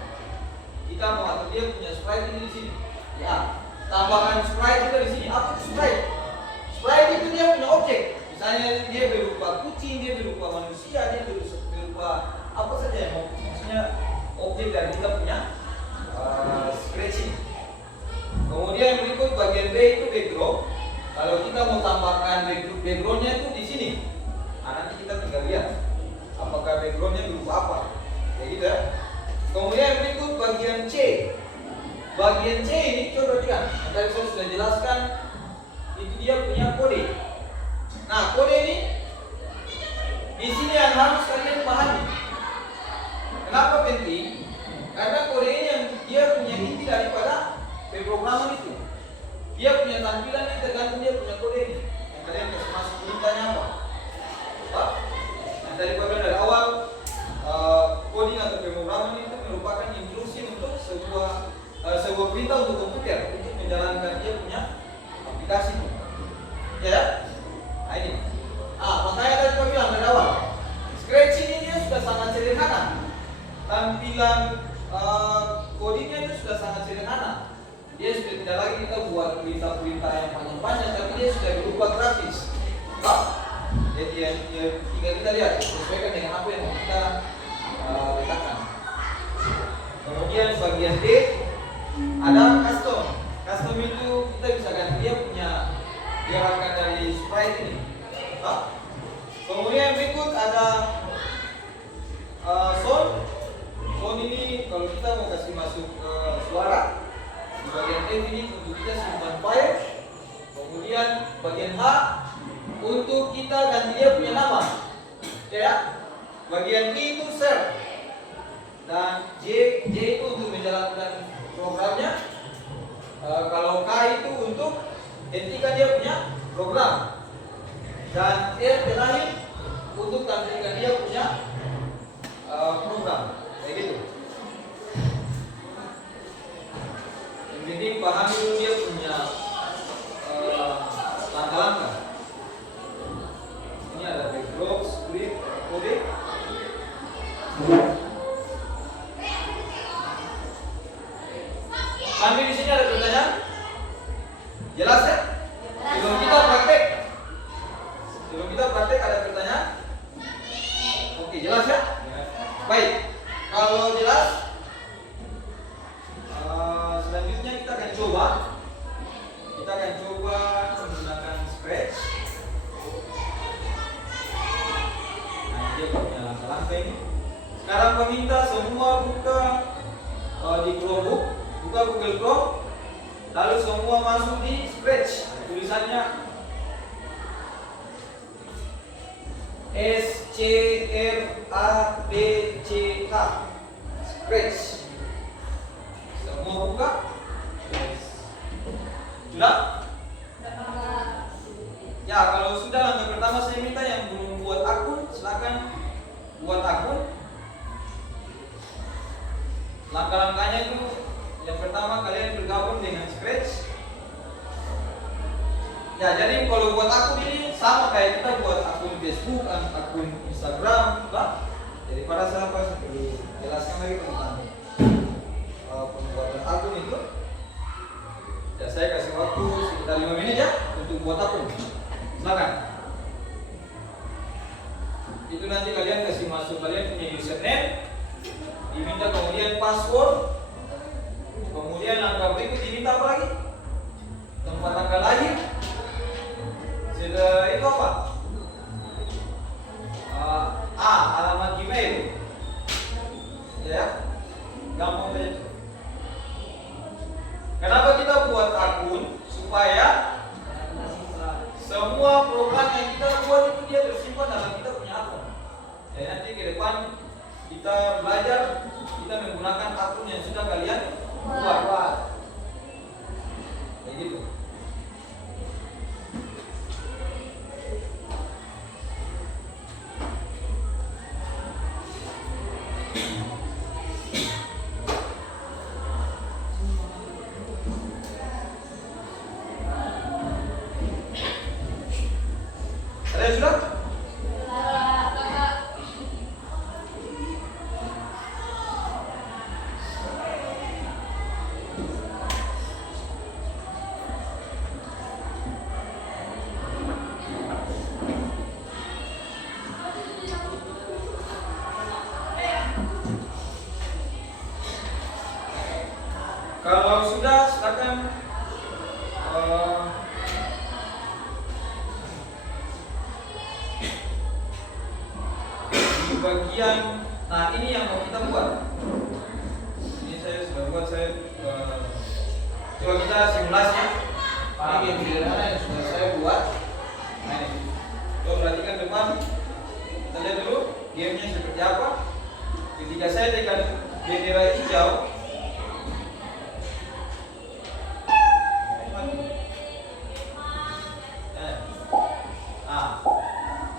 Kita mau atur dia punya sprite ini di sini. Ya, tambahkan sprite juga di sini. Apa itu sprite? Sprite itu dia punya objek. Misalnya dia berupa kucing, dia berupa manusia, dia berupa apa saja yang maksudnya objek dari kita punya scratching. Kemudian yang berikut bagian B itu background. Kalau kita mau tambahkan backgroundnya itu di sini. Nah, nanti kita tinggal lihat apakah backgroundnya berupa apa. Kayak gitu ya. Kemudian yang berikut bagian C. Bagian C ini coba perhatikan. Tadi saya sudah jelaskan itu dia punya kode. Nah, kode ini di sini yang harus kalian pahami. Kenapa penting? Karena kode ini yang dia punya inti daripada pemrograman itu. Dia punya tampilan ini tergantung dia punya kode ini. Yang kalian kasih masuk perintahnya apa? Yang tadi pada dari awal coding atau pemrograman itu merupakan instruksi untuk sebuah perintah untuk komputer untuk menjalankan dia punya aplikasi. Ya? Nah, ini. Makanya tadi kami bilang dari awal, Scratch ini dia sudah sangat sederhana. Tampilan codingnya itu sudah sangat sederhana. Dia sudah tidak lagi kita buat perintah-perintah yang panjang-panjang, tapi dia sudah berupa grafis. Jadi yang tinggal kita lihat sesuaikan dengan apa yang mau kita letakkan. Kemudian bagian D ada custom. Custom itu kita bisa ganti dia punya diarahkan dari sprite ini. Kemudian berikut ada sound. Sound ini kalau kita mau kasih masuk suara, di bagian F ini untuk kita simpan file. Kemudian bagian H untuk kita ganti dia punya nama. Ya. Bagian I itu share. Dan J itu untuk menjalankan programnya. Kalau K itu untuk hentikan dia punya program. Dan R terakhir untuk tampilkan dia punya program. Kayak gitu. Yang penting pahami dulu dia punya langkah-langkah. Ini ada background, script, kode. Sampai di sini ada pertanyaan? Jelas ya? Sebelum kita praktek ada pertanyaan? Oke, jelas ya? Baik. Kalau jelas, selanjutnya kita akan coba menggunakan Scratch. Nah, dia punya langkah-langkah ini. Sekarang meminta semua buka di Chromebook, buka Google Chrome, lalu semua masuk di Scratch. Tulisannya SCRATCH, Scratch. Semua buka. Sudah? Ya, kalau sudah langkah pertama saya minta yang belum buat akun silakan buat akun. Langkah-langkahnya itu yang pertama kalian bergabung dengan Scratch. Ya, jadi kalau buat akun ini sama kayak kita buat akun Facebook, akun Instagram, lah. Jadi pada saya apa seperti jelaskan lagi tentang pembuatan akun itu. Ya, saya kasih waktu sekitar 5 menit ya untuk buat akun. Silakan. Itu nanti kalian kasih masuk kalian punya username, diminta kemudian password, kemudian angka berikut diminta apa lagi? Tempat tanggal lahir. Sudah itu apa? Alamat Gmail. Ya, gampang saja. Kenapa kita buat akun? Supaya semua program yang kita buat itu dia tersimpan dalam kita punya akun. Dan nanti ke depan kita belajar, kita menggunakan akun yang sudah kalian buat. Kayak gitu. Ada yang sudah? Kalau sudah, silakan di bagian. Nah, ini yang mau kita buat. Ini saya sudah buat. Coba kita simulasi ya. Ini game sederhana yang sudah saya buat. Nah, ini. Coba perhatikan depan. Kita lihat dulu gamenya seperti apa. Ketika saya tekan bendera hijau,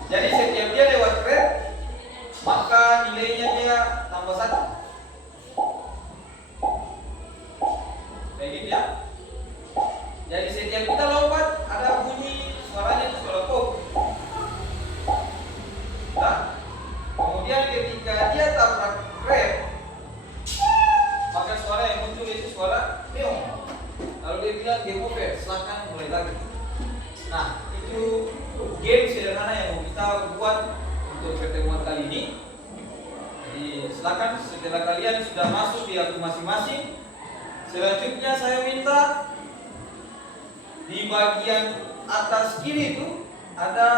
jadi setiap dia lewat red, maka nilainya dia tambah 1. Kayak gitu ya. Jadi setiap kita lompat ada bunyi suaranya itu suara pop. Nah, kemudian ketika dia tabrak red, maka suara yang muncul itu suara meong. Lalu dia bilang game over, silakan mulai lagi. Nah, itu game sederhana yang mau kita buat untuk pertemuan kali ini. Jadi silakan setelah kalian sudah masuk di akun masing-masing, selanjutnya saya minta di bagian atas kiri itu ada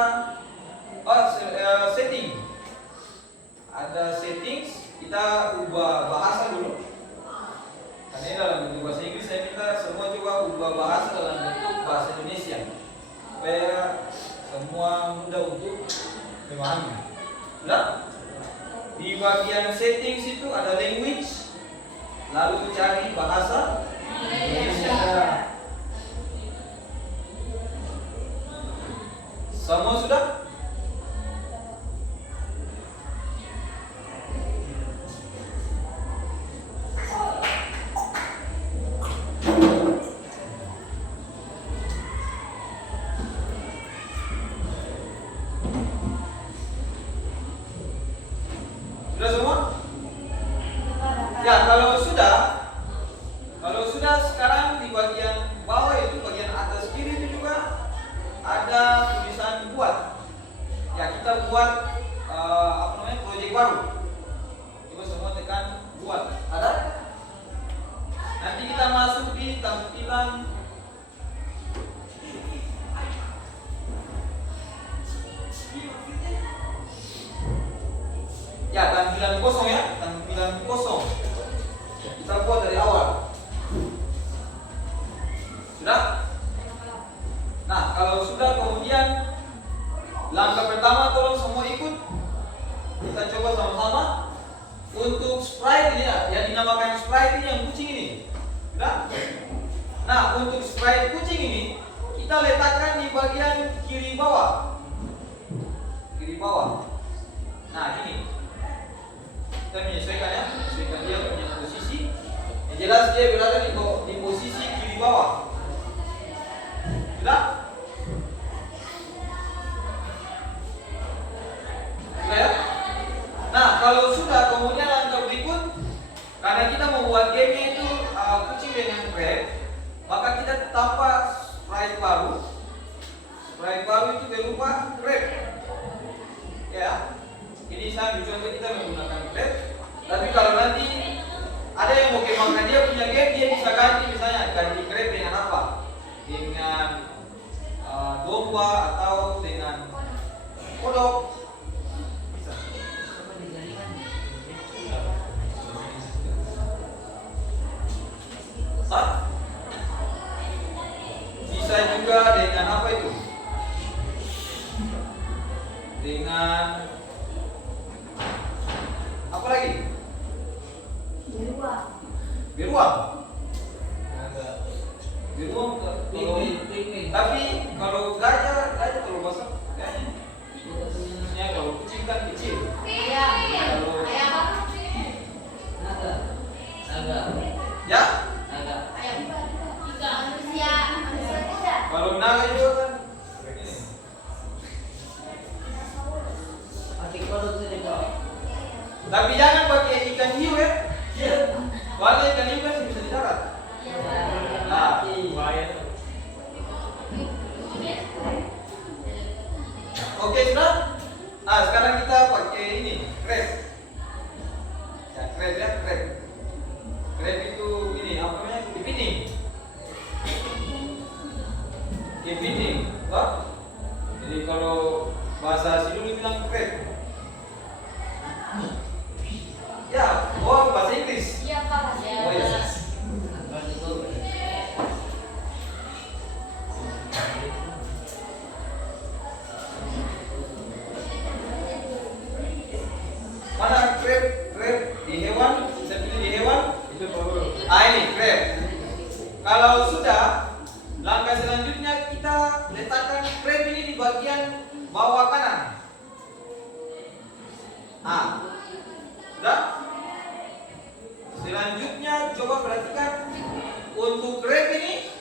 setting. Ada settings, kita ubah bahasa dulu. Karena ini dalam bentuk bahasa Inggris, saya minta semua coba ubah bahasa dalam bentuk bahasa Indonesia supaya semua mudah untuk memahami. Sudah? Di bagian settings itu ada language, lalu cari bahasa Indonesia. Semua sudah? Sudah semua? Ya, kalau sudah sekarang di bagian bawah itu bagian atas kiri itu juga ada tulisan buat. Ya, kita buat proyek baru. Coba semua tekan buat. Ada? Nanti kita masuk di tampilan ya, tampilan kosong ya, tampilan kosong. Kita buat dari awal. Sudah? Nah, kalau sudah kemudian langkah pertama tolong semua ikut. Kita coba sama-sama. Untuk sprite ini ya, yang dinamakan sprite ini yang kucing ini. Sudah? Nah, untuk sprite kucing ini kita letakkan di bagian kiri bawah. Kiri bawah. Nah, ini. Kita menyesuaikan ya, menyesuaikan dia punya posisi. Ini Jelas dia berada di posisi kiri bawah. Sudah? Sudah ya? Nah, kalau sudah, kemudian langkah berikut, karena kita membuat game itu kucing dengan crab, maka kita tambah sprite baru. Sprite baru itu berupa crab. Ya, ini saya contoh kita menggunakan crab. Tapi kalau nanti ada yang mau kembangkan dia punya game, dia bisa ganti, misalnya ganti crab dengan apa? Dengan domba atau dengan kodok. Bisa. Hah? Bisa juga dengan apa itu? Dengan apa lagi? Beruang. Beruang. Beruang Pingwin. tapi kalau gajah kalau besar kayaknya. Ya kalau kucing kan kecil. Kalau Naga. Naga. ya Naga. Manusia tidak. kalau naga juga kan ini. Pakai kodok saja kau. Tapi jangan pakai ikan hiu ya. Soalnya ikan hiu kan bisa di darat. Nah, oke sudah. Nah sekarang kita pakai ini crab. Ya crab ya crab. Crab itu ini apa namanya? Kepiting. Kepiting, toh? Jadi kalau bahasa Sidul bilang crab. Ya, oh bahasa Inggris. Iya Pak. Oh iya. Apa itu? Mana crab? Crab di hewan? Bisa pilih di hewan? Itu baru. Ini crab. Kalau sudah, langkah selanjutnya kita letakkan crab ini di bagian bawah kanan. Sudah? Selanjutnya coba perhatikan untuk crab ini,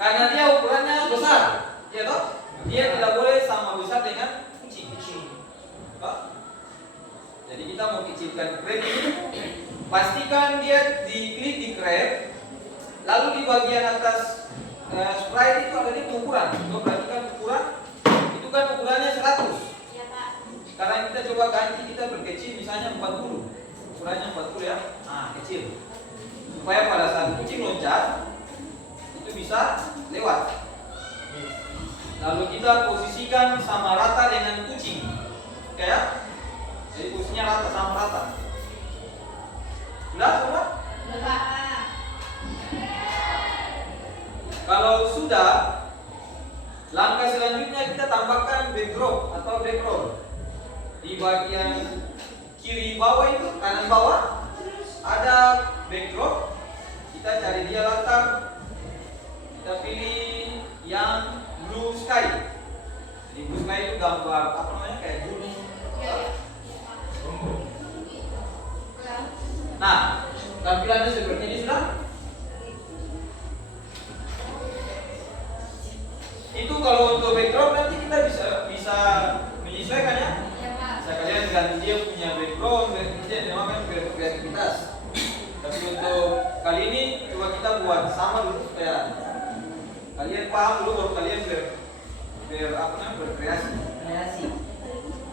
karena dia ukurannya besar, ya toh? Dia tidak boleh sama besar dengan kucing. Toh? Jadi kita mau kecilkan crab ini, pastikan dia diklik di crab, lalu di bagian atas sprite itu ada di ukuran. Coba perhatikan ukuran, itu kan ukurannya 100. Iya Pak. Sekarang kita coba ganti, kita berkecil misalnya 40. Ukurannya 40 ya. Nah, kecil. Supaya pada saat kucing loncat itu bisa lewat. Lalu kita posisikan sama rata dengan kucing. Oke ya? Jadi posisinya rata sama rata. Sudah semua? Iya Pak. Kalau sudah, langkah selanjutnya kita tambahkan backdrop atau background. Di bagian kiri bawah itu, kanan bawah ada backdrop. Kita cari dia latar. Kita pilih yang blue sky. Di blue sky itu gambar apa namanya, kayak gunung. Nah, tampilannya seperti ini sudah. Itu kalau untuk backdrop nanti kita bisa menyesuaikan ya. Iya Pak. Bisa kalian ganti dia punya background, dia memang kan kreativitas. Tapi untuk kali ini coba kita buat sama dulu supaya kalian paham dulu, baru kalian berkreasi. Kreasi.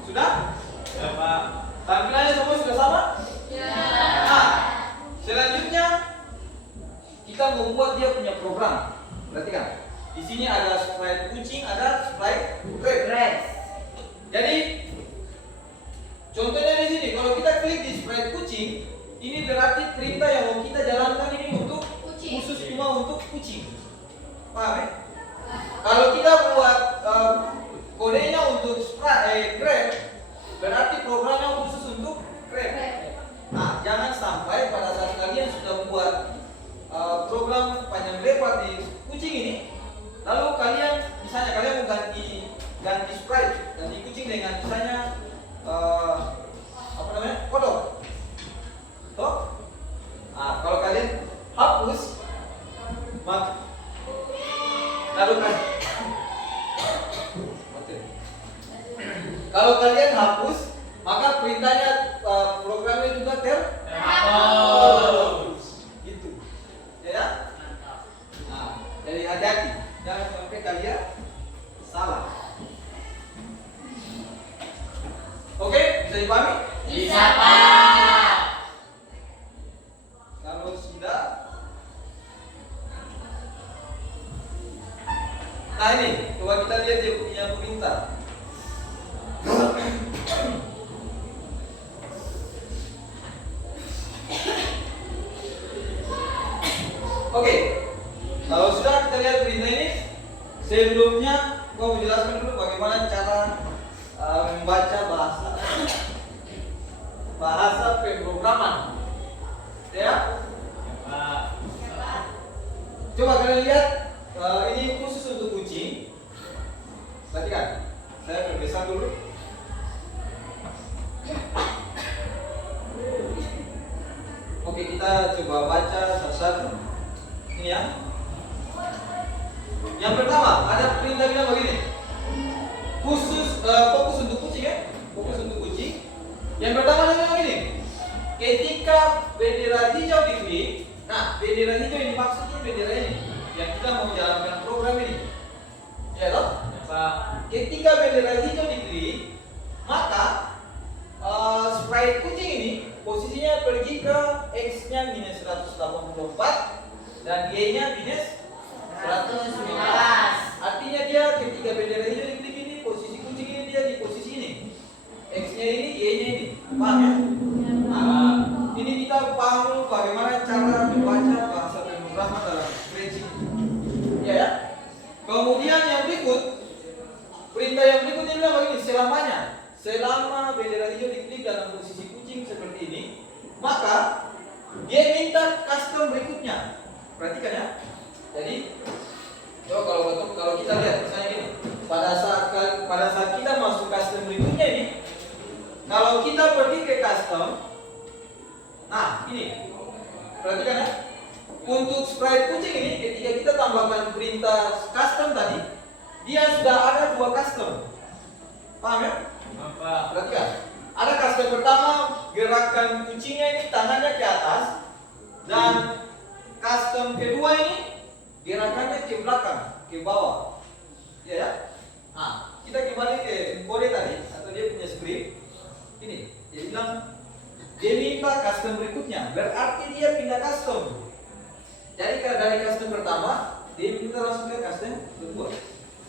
Sudah? Ya, Pak. Tampilannya semua sudah sama? Iya. Nah, selanjutnya kita membuat dia punya program. Perhatikan. Di sini ada sprite kucing, ada sprite crab. Crab. Jadi contohnya di sini, kalau kita klik di sprite kucing, ini berarti perintah yang mau kita jalankan ini untuk Kucing. khusus cuma untuk kucing. Paham ya? Kalau kita buat kodenya untuk sprite crab, berarti programnya khusus untuk crab. Nah, jangan sampai pada saat kalian sudah buat program panjang lebar di kucing ini, lalu kalian misalnya kalian mau ganti sprite, ganti kucing dengan misalnya apa namanya, kodok. Toh? Nah, kalau kalian hapus, maka lalu kan kalau kalian hapus, maka perintahnya programnya juga terhapus. Gitu. Ya. Nah, jadi hati-hati, jangan sampai kalian salah. Oke, bisa dipahami? Bisa, Pak. Kalau sudah, nah ini, coba kita lihat dia punya perintah. Oke, kalau sudah kita lihat perintah ini, sebelumnya gua mau jelaskan dulu bagaimana cara membaca bahasa pemrograman. Ya, coba kalian lihat, ini khusus untuk kucing. Perhatikan, saya bergeser dulu. Oke, kita coba baca satu-satu. Ini ya. Yang pertama, ada perintah bilang begini. Khusus fokus untuk kucing ya. Fokus untuk kucing. Yang pertama dia bilang begini. Ketika bendera hijau diklik, nah bendera hijau ini maksudnya bendera ini yang kita mau jalankan program ini. Ya toh? Ketika bendera hijau diklik, maka sprite kucing ini posisinya pergi ke X-nya minus 184 dan Y-nya minus 115. Artinya dia ketika bendera hijau diklik ini, posisi kucing ini dia di posisi ini. X-nya ini, Y-nya ini. Paham ya? Nah, ini kita paham dulu bagaimana cara membaca bahasa pemrograman dalam spreadsheet. Ya ya. Kemudian yang berikut, perintah yang berikut ini bilang begini, selamanya. Selama bendera hijau diklik dalam posisi kucing seperti ini, maka dia minta custom berikutnya. Perhatikan ya. Jadi, coba kalau kita lihat misalnya gini, pada saat kita masuk custom berikutnya ini, kalau kita pergi ke custom, nah ini, perhatikan ya. Untuk sprite kucing ini, ketika kita tambahkan perintah custom tadi, dia sudah ada dua custom. Paham ya? Perhatikan. Ada custom pertama, gerakan kucingnya ini tangannya ke atas, dan custom kedua ini gerakannya ke belakang, ke bawah. Ya ya. Nah, kita kembali ke kode tadi atau dia punya script. Ini, dia bilang dia minta custom berikutnya, berarti dia pindah custom. Jadi dari custom pertama, dia minta langsung ke custom kedua.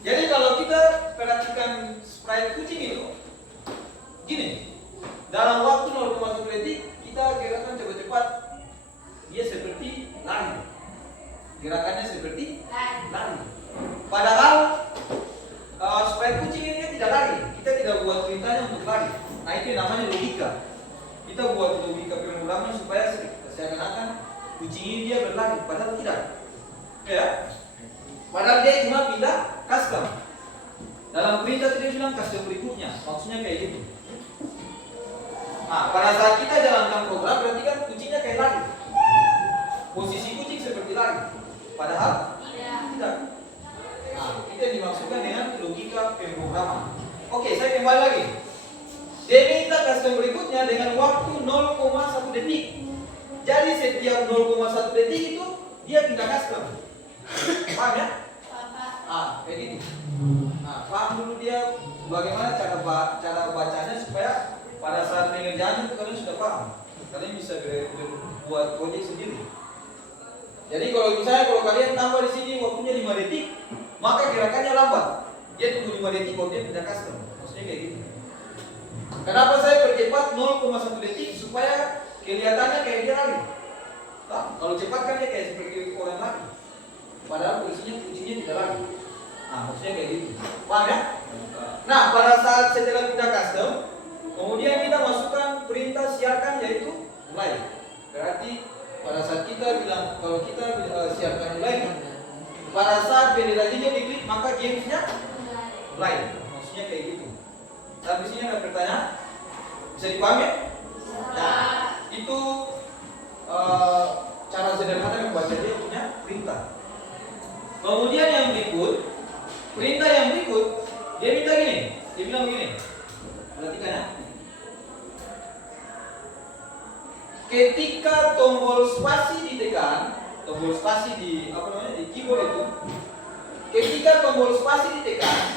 Jadi kalau kita perhatikan sprite kucing itu, gini, dalam waktu 0,1 detik kita gerakan cepat-cepat, dia seperti lari. Gerakannya seperti lari. Padahal sprite kucing ini tidak lari. Kita tidak buat perintahnya untuk lari. Nah itu namanya logika. Kita buat logika pemrograman supaya seakan-akan kucing ini dia berlari, padahal tidak. Ya. Padahal dia cuma pindah custom. Dalam perintah dia bilang custom berikutnya, maksudnya kayak gitu. Nah, pada saat kita jalankan program berarti kan kucingnya kayak lari. Posisi kucing seperti lari, padahal tidak. Nah, itu yang dimaksudkan dengan logika pemrograman. Oke, saya kembali lagi. Dia minta custom berikutnya dengan waktu 0,1 detik. Jadi setiap 0,1 detik itu dia pindah custom. Paham ya? Kayak gitu. Nah, paham dulu dia bagaimana cara bacanya supaya pada saat pengerjaan itu kalian sudah paham. Kalian bisa buat kode sendiri. Jadi kalau kalian tambah di sini waktunya 5 detik, maka gerakannya lambat. Dia tunggu 5 detik kalau dia pindah custom. Maksudnya kayak gitu. Kenapa saya percepat 0,1 detik supaya kelihatannya kayak dia lari? Nah, kalau cepat kan dia kayak seperti orang lari. Padahal posisinya kucingnya tidak lari. Nah, maksudnya kayak gitu. Paham ya? Nah, pada saat setelah pindah custom, kemudian kita masukkan perintah siarkan yaitu mulai. Berarti pada saat kita bilang kalau kita siarkan mulai, pada saat bendera hijau diklik maka gamesnya mulai. Maksudnya kayak gitu. Tapi sini ada pertanyaan, bisa dipahami? Nah, itu cara sederhana membaca Kemudian yang berikut, perintah yang berikut, dia minta gini, dia bilang begini. Perhatikan ya. Ketika tombol spasi ditekan, tombol spasi di di keyboard itu, ketika tombol spasi ditekan,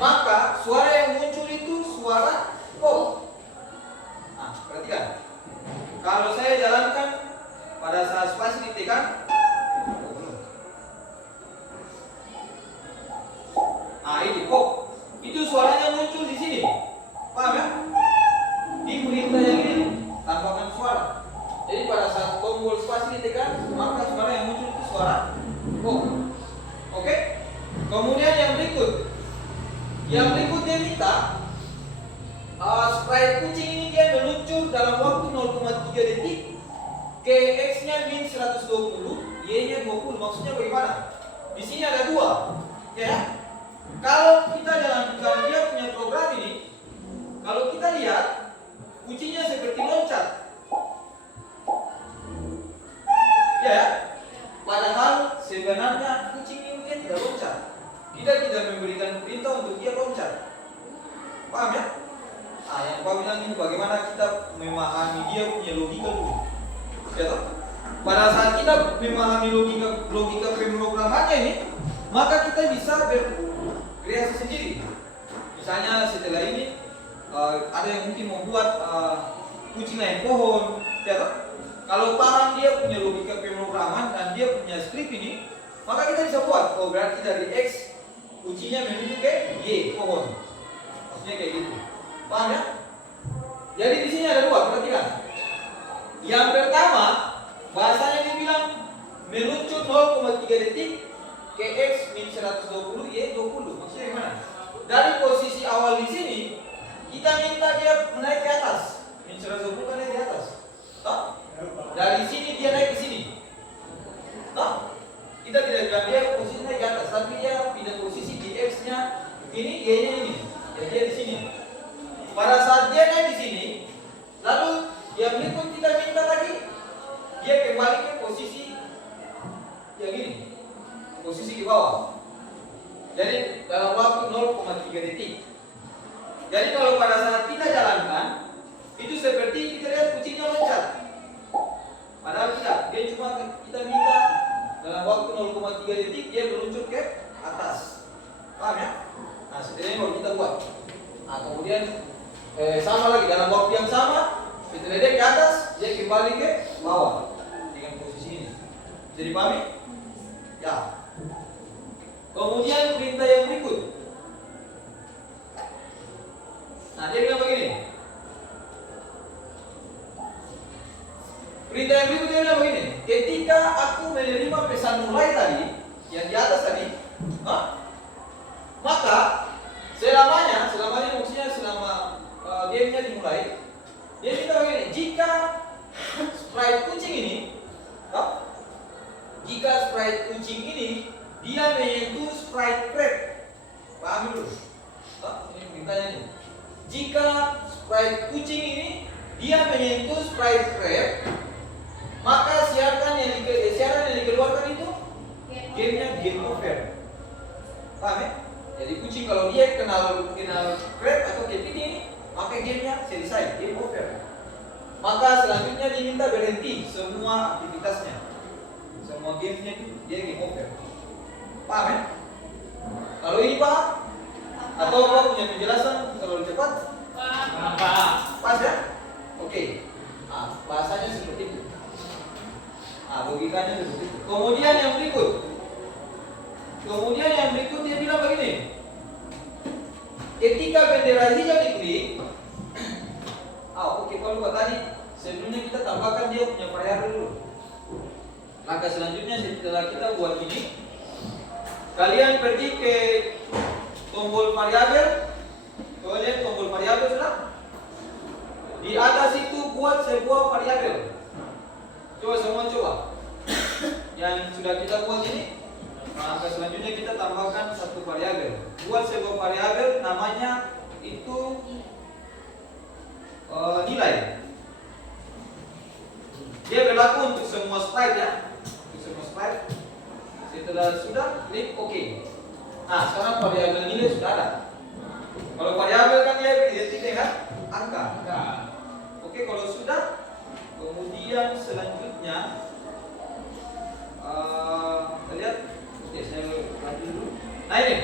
maka suara yang muncul itu suara pop. Nah, perhatikan. Kalau saya jalankan pada saat spasi ditekan, nah ini pop, itu suaranya muncul di sini, paham ya? Di perintah yang ini tambahkan suara. Jadi pada saat tombol spasi ditekan, maka suara yang muncul itu suara pop. Oke? Kemudian yang berikut dia minta sprite kucing ini dia meluncur dalam waktu 0,3 detik. Ke X-nya min 120, Y-nya 20. Maksudnya bagaimana? Di sini ada dua, ya. Kalau kita kalau dia punya program ini, kalau kita lihat kucingnya seperti loncat, ya. Padahal sebenarnya kucing ini dia tidak loncat. Kita tidak memberikan perintah untuk dia loncat. Paham ya? Nah, yang Pak bilang ini bagaimana kita memahami dia punya logika dulu. Ya toh? Pada saat kita memahami logika pemrogramannya ini, maka kita bisa berkreasi sendiri. Misalnya setelah ini ada yang mungkin membuat kucing naik pohon, ya toh? Kalau paham dia punya logika pemrograman dan dia punya skrip ini, maka kita bisa buat. Oh, berarti dari X kucingnya menuju ke Y pohon. Maksudnya kayak gitu. Paham ya? Jadi di sini ada dua, perhatikan. Yang pertama, bahasanya dibilang meluncur 0,3 detik ke X min 120 Y 20. Maksudnya gimana? Dari posisi awal di sini kita minta dia naik ke atas. Min 120 kan naik di atas. Toh? Dari sini dia naik ke sini. Toh? Kita tidak bilang dia posisi naik ke atas, tapi dia pindah posisi di X-nya ini, Y-nya ini. Jadi dia di sini. Pada saat dia naik di sini, lalu yang berikut kita minta lagi dia kembali ke posisi yang ini, posisi di bawah. Jadi dalam waktu 0,3 detik. Jadi kalau pada saat kita jalankan, itu seperti kita lihat kucingnya loncat. Padahal tidak, dia cuma kita minta dalam waktu 0,3 detik dia meluncur ke atas. Paham ya? Nah, setelah ini baru kita buat. Nah, kemudian sama lagi dalam waktu yang sama kita lihat ke atas, dia kembali ke bawah dengan posisi ini. Jadi pahami? Ya. Kemudian perintah yang berikut. Nah, dia bilang begini. Perintah yang berikut dia bilang begini. Ketika aku menerima pesan mulai tadi, yang di atas tadi, maka selamanya maksudnya selama gamenya dimulai, dia minta begini. Jika sprite kucing ini, dia menyentuh sprite crab. Paham dulu? Ini perintahnya nih. Jika sprite kucing ini dia menyentuh sprite crab, maka siaran yang dikeluarkan itu gamenya game over. Paham ya? Jadi kucing kalau dia kenal crab atau kepiting ini, maka gamenya selesai, game over. Maka selanjutnya diminta berhenti semua aktivitasnya, semua gamenya itu dia game over. Paham ya? Kalau ini paham? Atau apa punya penjelasan terlalu cepat? Paham. Pas ya? Oke. Nah, bahasanya seperti itu. Nah, logikanya seperti itu. Kemudian yang berikut dia bilang begini. Ketika bendera hijau diklik, oke, kalau lupa tadi sebelumnya kita tambahkan dia punya variabel dulu. Langkah selanjutnya setelah kita buat ini, kalian pergi ke tombol variabel. Kalian tombol variabel sudah. Di atas itu buat sebuah variabel. Coba semua coba. Yang sudah kita buat ini. Langkah selanjutnya kita tambahkan satu variabel. Buat sebuah variabel namanya itu nilai. Dia berlaku untuk semua sprite ya. Untuk semua sprite. Setelah Bila sudah, klik OK. Nah, sekarang variabel nilai sudah ada. Kalau variabel kan dia identik dengan angka. Oke, kalau sudah, kemudian selanjutnya kita lihat. Oke, saya lanjut dulu. Nah ini,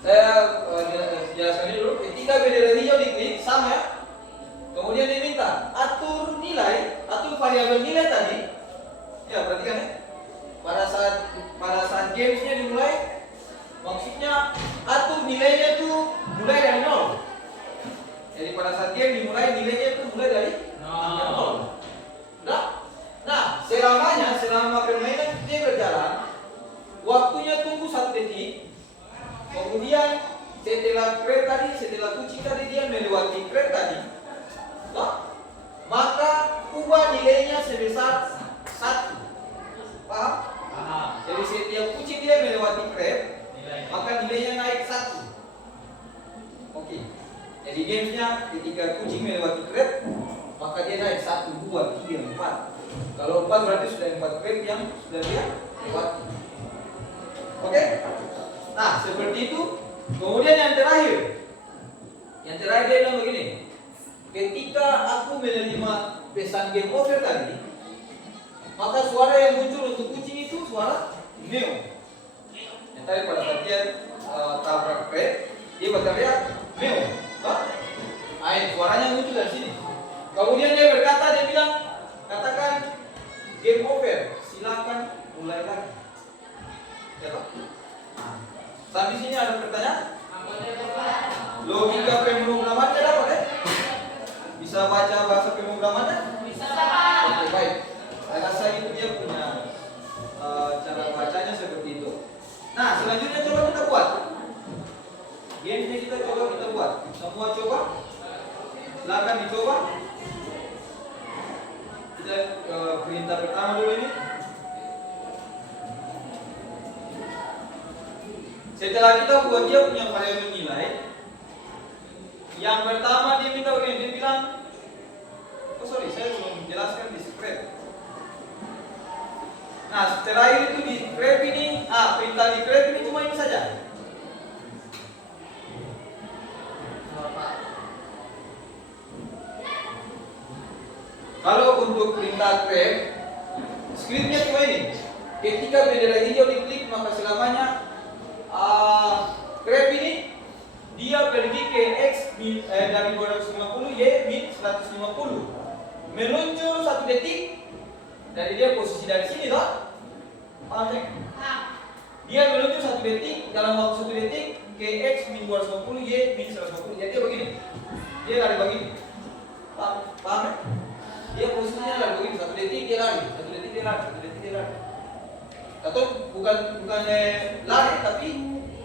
saya jelaskan dulu. Ketika bendera hijau diklik, sama ya. Kemudian diminta atur nilai, atur variabel nilai tadi. Ya, perhatikan ya. Pada saat gamesnya dimulai, maksudnya atur nilainya itu mulai dari 0. Jadi pada saat game dimulai, nilainya itu mulai dari angka 0. Nah, selama permainan dia berjalan, waktunya tunggu 1 detik. Kemudian setelah kucing tadi dia melewati crate tadi, maka ubah nilainya sebesar 1. Paham? Jadi setiap kucing dia melewati crate, maka nilainya naik 1. Oke. Jadi gamesnya ketika kucing melewati crate, maka dia naik 1, 2, 3, 4. Kalau 4 berarti sudah 4 crate yang sudah dia lewati. Oke? Nah, seperti itu. Kemudian yang terakhir dia bilang begini. Ketika aku menerima pesan game over tadi, maka suara yang muncul untuk kucing itu suara meow. Yang tadi pada saat dia tabrak crate, dia berteriak meow. Suaranya muncul dari sini. Kemudian dia berkata, dia bilang, katakan game over, silakan mulai lagi. Ya, Pak? Sampai sini ada pertanyaan? Logika pemrogramannya dapat ya? Bisa baca bahasa pemrogramannya? Bisa. Oke, baik. Saya rasa itu dia punya cara bacanya seperti itu. Nah, selanjutnya coba kita buat. Gamenya kita coba kita buat. Semua coba. Silakan dicoba. Kita perintah pertama dulu ini. Setelah kita buat dia punya variabel nilai, yang pertama dia minta begini, dia bilang, saya belum jelaskan di script. Nah, setelah itu di grep ini, perintah di grep ini cuma ini saja. Kalau untuk perintah grep, scriptnya cuma ini. Ketika bendera hijau diklik, maka selamanya grep ini dia pergi ke X dari 250 Y min 150, meluncur 1 detik dari dia posisi dari sini toh, paham ya? Dia meluncur 1 detik dalam waktu 1 detik ke X min 250 Y min 150. Jadi dia begini, dia lari begini, paham ya? Dia posisinya lari begini, 1 detik dia lari, 1 detik dia lari, 1 detik dia lari. Atau bukannya lari, tapi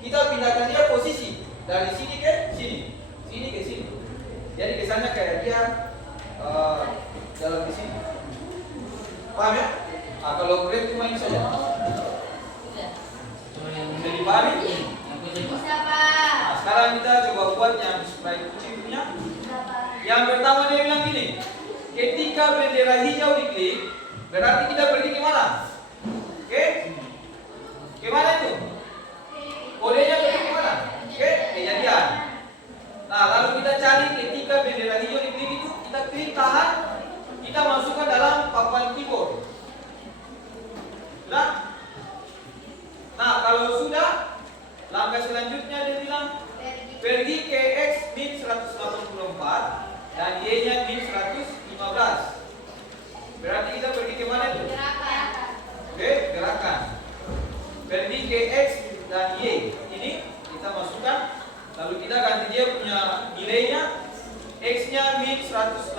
kita pindahkan dia posisi dari sini ke sini, sini ke sini. Jadi kesannya kayak dia jalan ke sini. Paham ya? Kalau grade cuma ini saja. Bisa dipahami? Bisa, Pak. Sekarang kita coba buat yang supaya kucing punya. Yang pertama dia bilang gini, ketika bendera hijau diklik, berarti kita pergi ke mana? Oke? Kemana itu? Kodenya pergi ke mana? Oke? Kejadian. Nah, lalu kita cari ketika bendera hijau diklik itu, kita klik tahan, kita masukkan dalam papan keyboard. Sudah? Nah, kalau sudah, langkah selanjutnya dia bilang pergi ke X min 184 dan Y-nya min 115. Berarti kita pergi ke mana itu? Gerakan. Oke, gerakan. Pergi ke X dan Y. Ini kita masukkan, lalu kita ganti dia punya nilainya. X-nya min 184.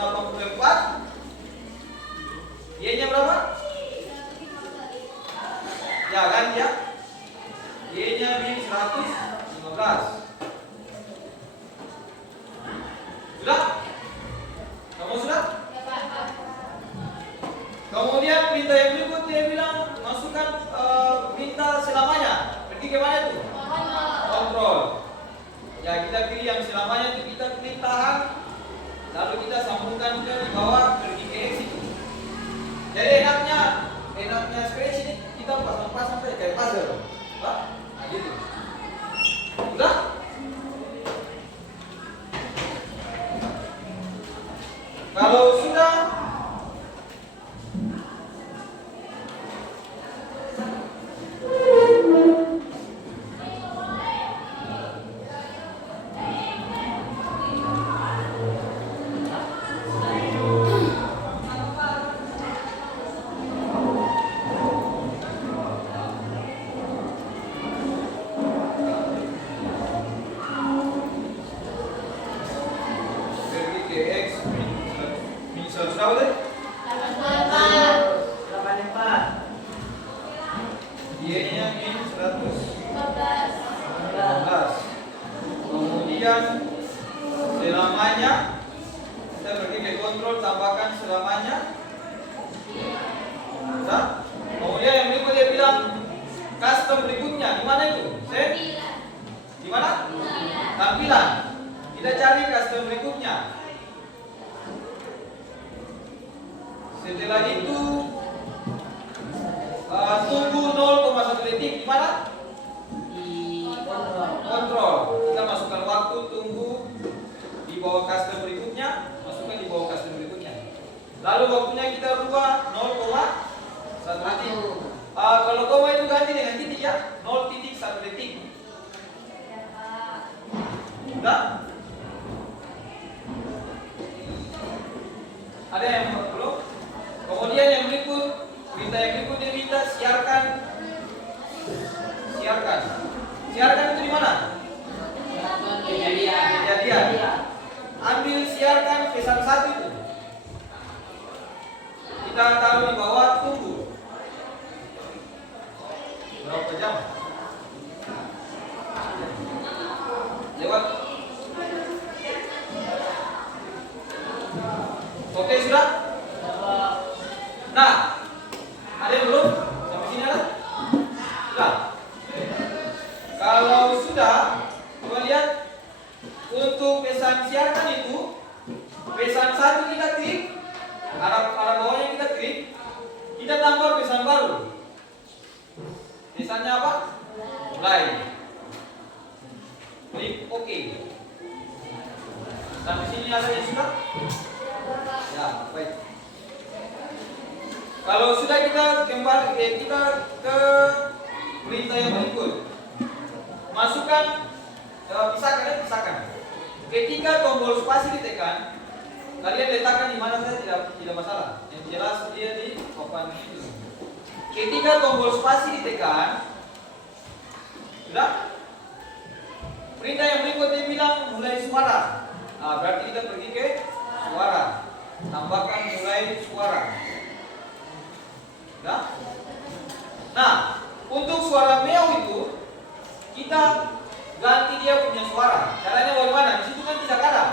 Y-nya berapa? Ya, ganti ya. Y-nya min 115. Sudah? Kamu sudah? Kemudian perintah yang berikut dia bilang masukkan perintah selamanya. Pergi ke mana itu? Kontrol. Ya, kita pilih yang selamanya itu, kita klik tahan, lalu kita sambungkan ke di bawah, pergi ke X itu. Jadi enaknya Scratch ini kita pasang-pasang saja kayak puzzle. Nah, gitu. Sudah? Kalau sudah, pergi ke X min 100 berapa tadi? 84. Y-nya min 100. 14. Kemudian selamanya kita pergi ke kontrol, tambahkan selamanya. Nah, kemudian yang berikut dia bilang custom berikutnya di mana itu? Set? Di mana? Tampilan. Kita cari custom berikutnya. Setelah itu tunggu 0,1 detik di mana? Di kontrol. Kontrol. Kita masukkan waktu tunggu di bawah custom berikutnya, masukkan di bawah custom berikutnya. Lalu waktunya kita rubah 0,1 detik. Kalau koma itu ganti dengan titik ya, 0,1 detik. Sudah? Ada yang belum? Kemudian yang berikut, perintah yang berikut dia minta siarkan. Siarkan. Siarkan itu di mana? Kejadian. Ambil siarkan pesan 1 itu. Kita taruh di bawah tunggu. Berapa jam? Lewat. Oke, sudah? Nah, ada yang belum? Sampai sini ada? Sudah? Kalau sudah, coba lihat. Untuk pesan siarkan itu, pesan 1 kita klik, arah bawahnya kita klik, kita tambah pesan baru. Pesannya apa? Mulai. Klik OK. Sampai sini ada yang sudah? Ya, baik. Kalau sudah kita kembali kita ke perintah yang berikut. Masukkan, pisahkan. Ketika tombol spasi ditekan, kalian letakkan di mana saja tidak masalah. Yang jelas dia di papan itu. Ketika tombol spasi ditekan, sudah? Perintah yang berikut dia bilang mulai suara. Nah, berarti kita pergi ke suara. Tambahkan mulai suara. Sudah? Nah, untuk suara meow itu kita ganti dia punya suara. Caranya bagaimana? Di situ kan tidak ada.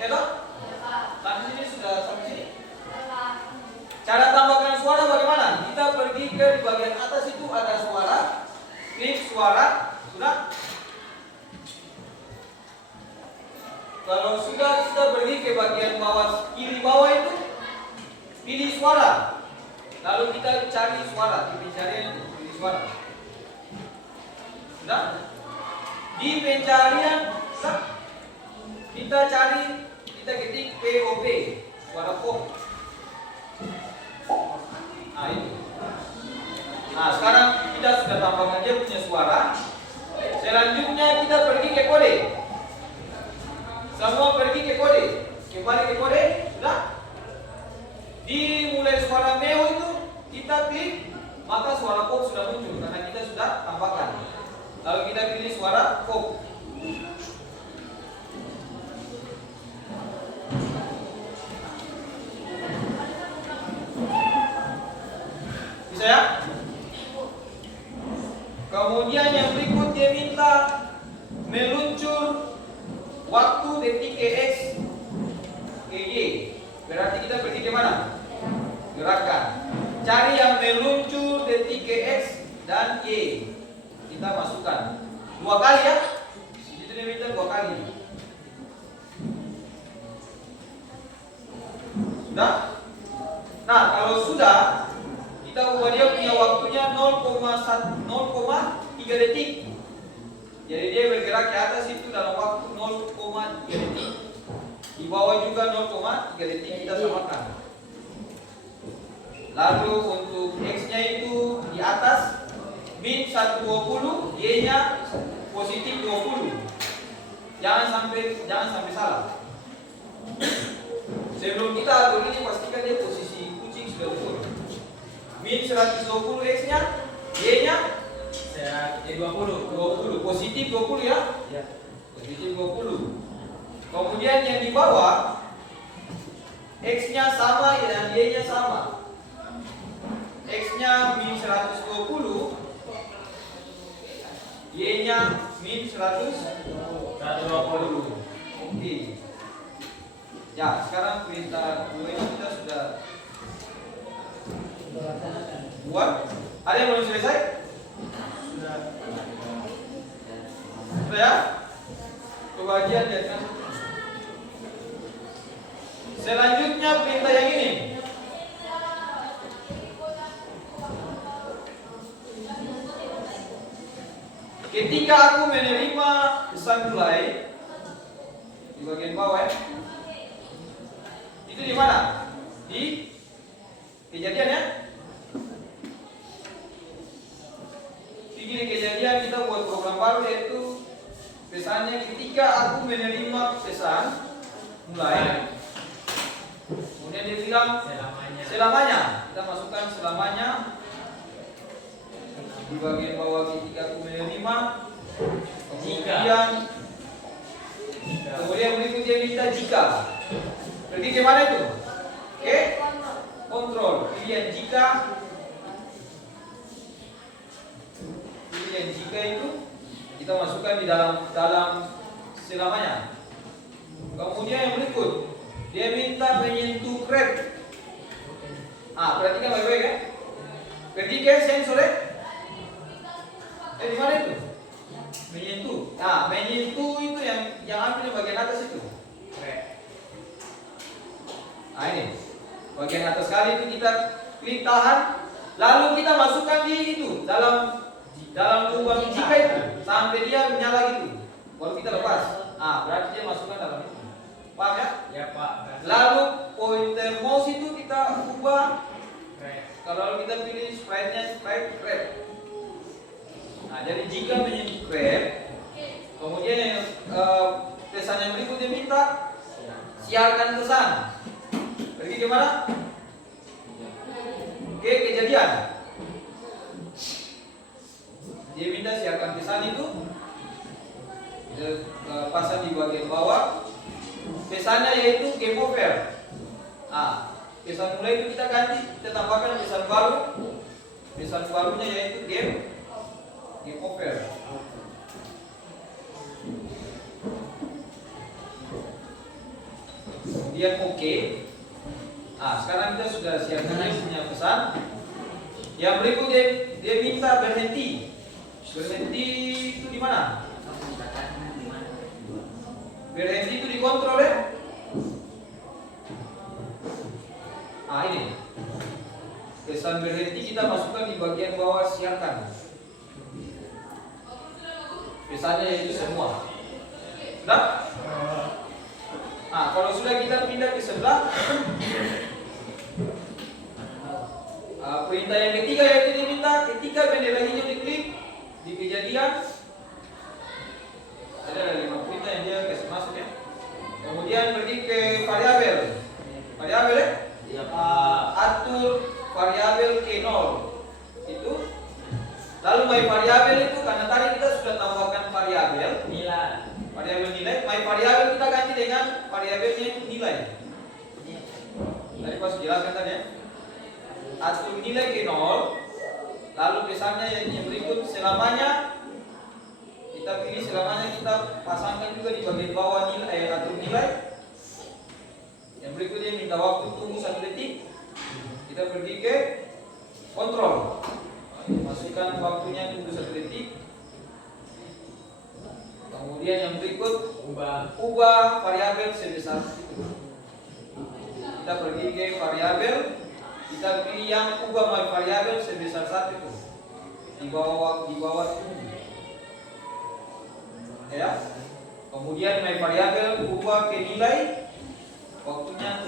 Ya toh? Sampai sini sudah sampai sini. Cara tambahkan suara bagaimana? Kita pergi ke di bagian atas itu ada suara. Klik suara. Sudah? Kalau sudah pergi ke bagian bawah kiri bawah itu pilih suara. Lalu kita cari suara. Di pencarian itu pilih suara. Sudah? Di pencarian kita ketik POP, suara pop. Nah itu. Nah sekarang kita sudah tambahkan dia punya suara. Selanjutnya kita pergi ke kode. Semua pergi ke kode. Kembali ke kode, sudah? Di mulai suara meow itu kita klik, maka suara pop sudah muncul karena kita sudah tambahkan. Lalu kita pilih suara pop. Bisa ya? Kemudian yang berikut dia minta meluncur waktu detik ke X ke Y. Berarti kita pergi ke mana? Gerakan. Cari yang meluncur detik ke X dan Y. Kita masukkan 2 kali ya. Itu dia minta 2 kali. Sudah? Nah, kalau sudah, kita ubah dia punya waktunya 0,3 detik. Jadi dia bergerak ke atas itu dalam waktu 0,3 detik. Di bawah juga 0,3 detik kita samakan. Lalu untuk X-nya itu di atas min 120, Y-nya positif 20. Jangan sampai salah. Sebelum kita atur ini pastikan dia posisi kucing sudah betul. Min 120 X-nya, Y-nya 20, positif 20 ya? Ya. Positif 20. Kemudian yang di bawah X-nya sama dan Y-nya sama. X-nya min 120, Y-nya min 120. Oke. Ya, sekarang perintah 2 ini kita sudah buat. Ada yang belum selesai? Sudah ya? Kebagian ya kan? Selanjutnya perintah yang ini. Ketika aku menerima pesan mulai di bagian bawah ya. Itu di mana? Di kejadian ya? Di kejadian kita buat program baru yaitu pesannya ketika aku menerima pesan mulai. Kemudian dia bilang selamanya. Kita masukkan selamanya di bagian bawah ketika aku menerima. Kemudian berikut dia minta jika. Pergi ke mana itu? Oke? Kontrol. Pilihan jika. Pilihan jika itu kita masukkan di dalam selamanya. Kemudian yang berikut dia minta menyentuh krep. Perhatikan baik-baik ya. Pergi ke sensor ya. Di mana itu? Menyentuh. Menyentuh itu yang ambil di bagian atas itu. Ini bagian atas kali itu kita klik tahan, lalu kita masukkan di itu dalam lubang jika itu sampai dia menyala gitu. Baru kita lepas. Berarti dia masukkan dalam itu. Paham ya? Ya Pak. Lalu pointer mouse itu kita ubah. Kalau kita pilih sprite-nya sprite red. Jadi jika menyentuh krep, kemudian pesan yang berikutnya minta siarkan pesan. Pergi ke mana? Oke, kejadian. Dia minta siarkan pesan itu. Kita pasang di bagian bawah. Pesannya yaitu game over. Pesan mulai itu kita ganti, kita tambahkan pesan baru. Pesan barunya yaitu game over. Kemudian oke. Sekarang kita sudah siapkan dia punya pesan. Yang berikutnya dia minta berhenti. Berhenti itu di mana? Berhenti itu dikontrol ya. Ini. Pesan berhenti kita masukkan di bagian bawah siarkan. Pesannya yaitu semua. Sudah? Kalau sudah kita pindah ke sebelah. Perintah yang ketiga yaitu diminta ketika bendera hijau diklik di kejadian. Ada 5 perintah yang dia kasih masuk ya. Kemudian pergi ke variabel. Variabel ya? Ya Pak. Atur variabel ke 0. Itu. Lalu my variabel itu karena tadi kita sudah tambahkan variabel Nilai. Variabel nilai, my variabel kita ganti dengan variabelnya itu nilai. Tadi pas jelaskan tadi ya. Atur nilai ke 0. Lalu pesannya yang berikut selamanya. Kita pilih selamanya, kita pasangkan juga di bagian bawah nilai atur nilai. Yang berikutnya minta waktu tunggu 1 detik. Kita pergi ke kontrol. Masukkan waktunya tunggu 1 detik. Kemudian yang berikut ubah variabel sebesar itu. Kita pergi ke variabel, kita pilih yang ubah variabel sebesar 1 itu. di bawah tubuh. Ya. Kemudian nilai variabel berubah ke nilai, waktunya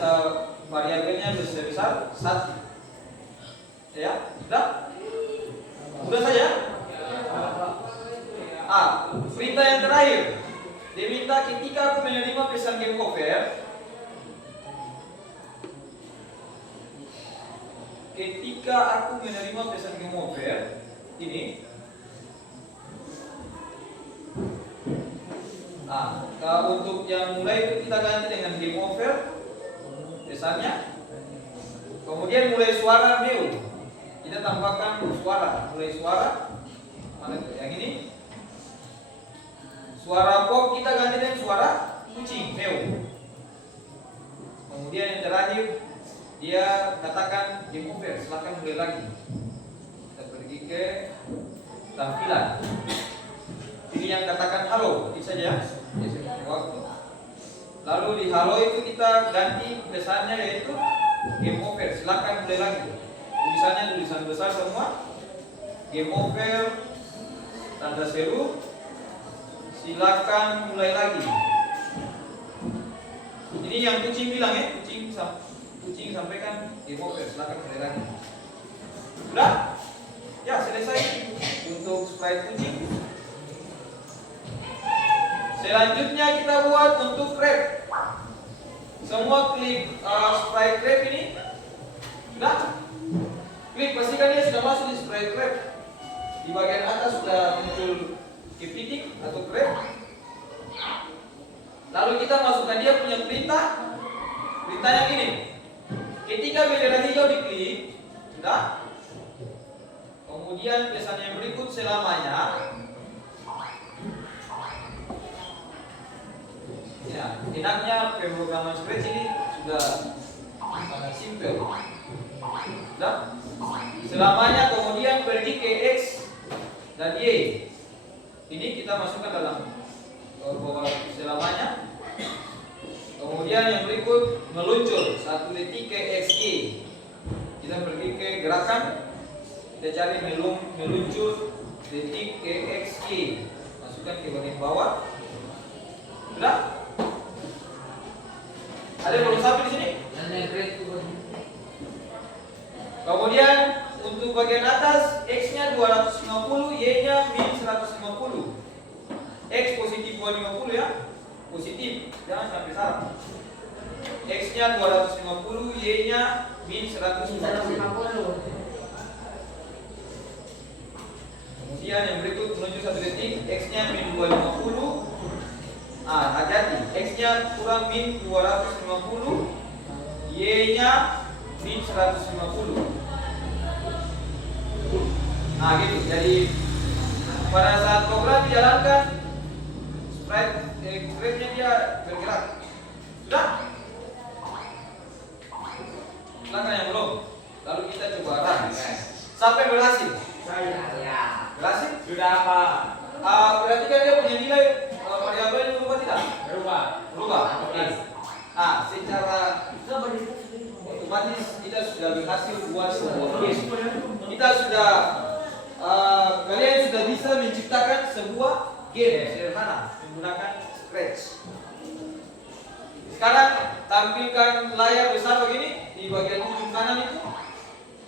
variabelnya besar 1. Ya, udah saja. Perintah yang terakhir, dia minta ketika aku menerima pesan game over, ini, untuk yang mulai itu kita ganti dengan game over pesannya. Kemudian mulai suara view, kita tambahkan suara, mulai suara mana itu? Yang ini. Suara pop kita ganti dengan suara kucing, meow. Kemudian yang terakhir dia katakan game over, silakan mulai lagi. Kita pergi ke tampilan. Ini yang katakan halo, itu saja. Waktu. Lalu di halo itu kita ganti pesannya yaitu game over, silakan mulai lagi. Tulisannya tulisan besar semua. Game over, tanda seru, silakan mulai lagi. Ini yang kucing bilang ya, kucing sampaikan game over, silakan mulai lagi. Sudah? Ya, selesai untuk sprite kucing. Selanjutnya kita buat untuk rap. Semua klik sprite rap ini. Sudah? Klik, pastikan dia sudah masuk di sprite rap. Di bagian atas sudah muncul kepiting atau rap. Lalu kita masukkan dia punya perintah. Perintahnya gini. Ketika bendera hijau diklik, sudah? Kemudian pesan yang berikut selamanya. Ya, enaknya pemrograman Scratch ini sudah sangat simpel. Sudah? Selamanya, kemudian pergi ke X dan Y. Ini kita masukkan dalam selamanya. Kemudian yang berikut meluncur 1 detik ke XY. Kita pergi ke gerakan. Kita cari meluncur detik ke XY. Masukkan ke bagian bawah. Sudah? Ada yang belum sampai di sini? Kemudian untuk bagian atas X-nya 250, Y-nya min 150. X positif 250 ya. Positif, jangan sampai salah. X-nya 250, Y-nya min 150. Kemudian yang berikut menuju 1 detik, X-nya min 250. Hati-hati, X-nya kurang min 250, Y-nya min 150. Gitu. Jadi pada saat program dijalankan, sprite-nya dia bergerak. Sudah? Silakan yang belum. Lalu kita coba run. Sampai berhasil. Berhasil? Sudah apa? Berarti kan dia punya nilai variabel berubah tidak? Berubah. Oke. Secara otomatis kita sudah berhasil buat sebuah game. Kita sudah kalian sudah bisa menciptakan sebuah game sederhana menggunakan Scratch. Sekarang tampilkan layar besar begini di bagian ujung kanan itu.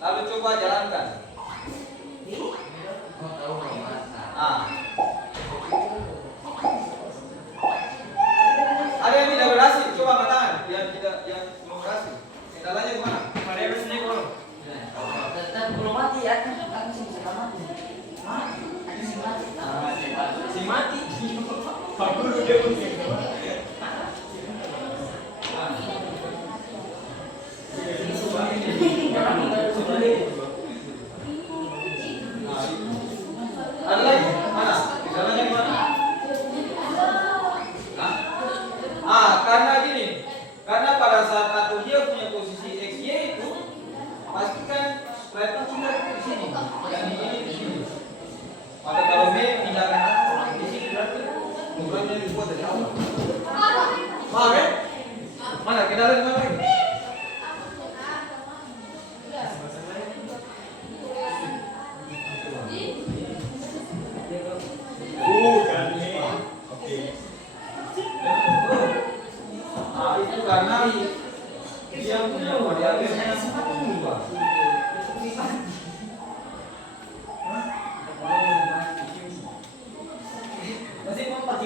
Lalu coba jalankan. Ada yang tidak berhasil, coba angkat tangan. Yang belum berhasil. Kendalanya gimana? Variabel sendiri belum. Tetap belum mati ya, kan sih bisa mati. Si mati. Pak guru dia pun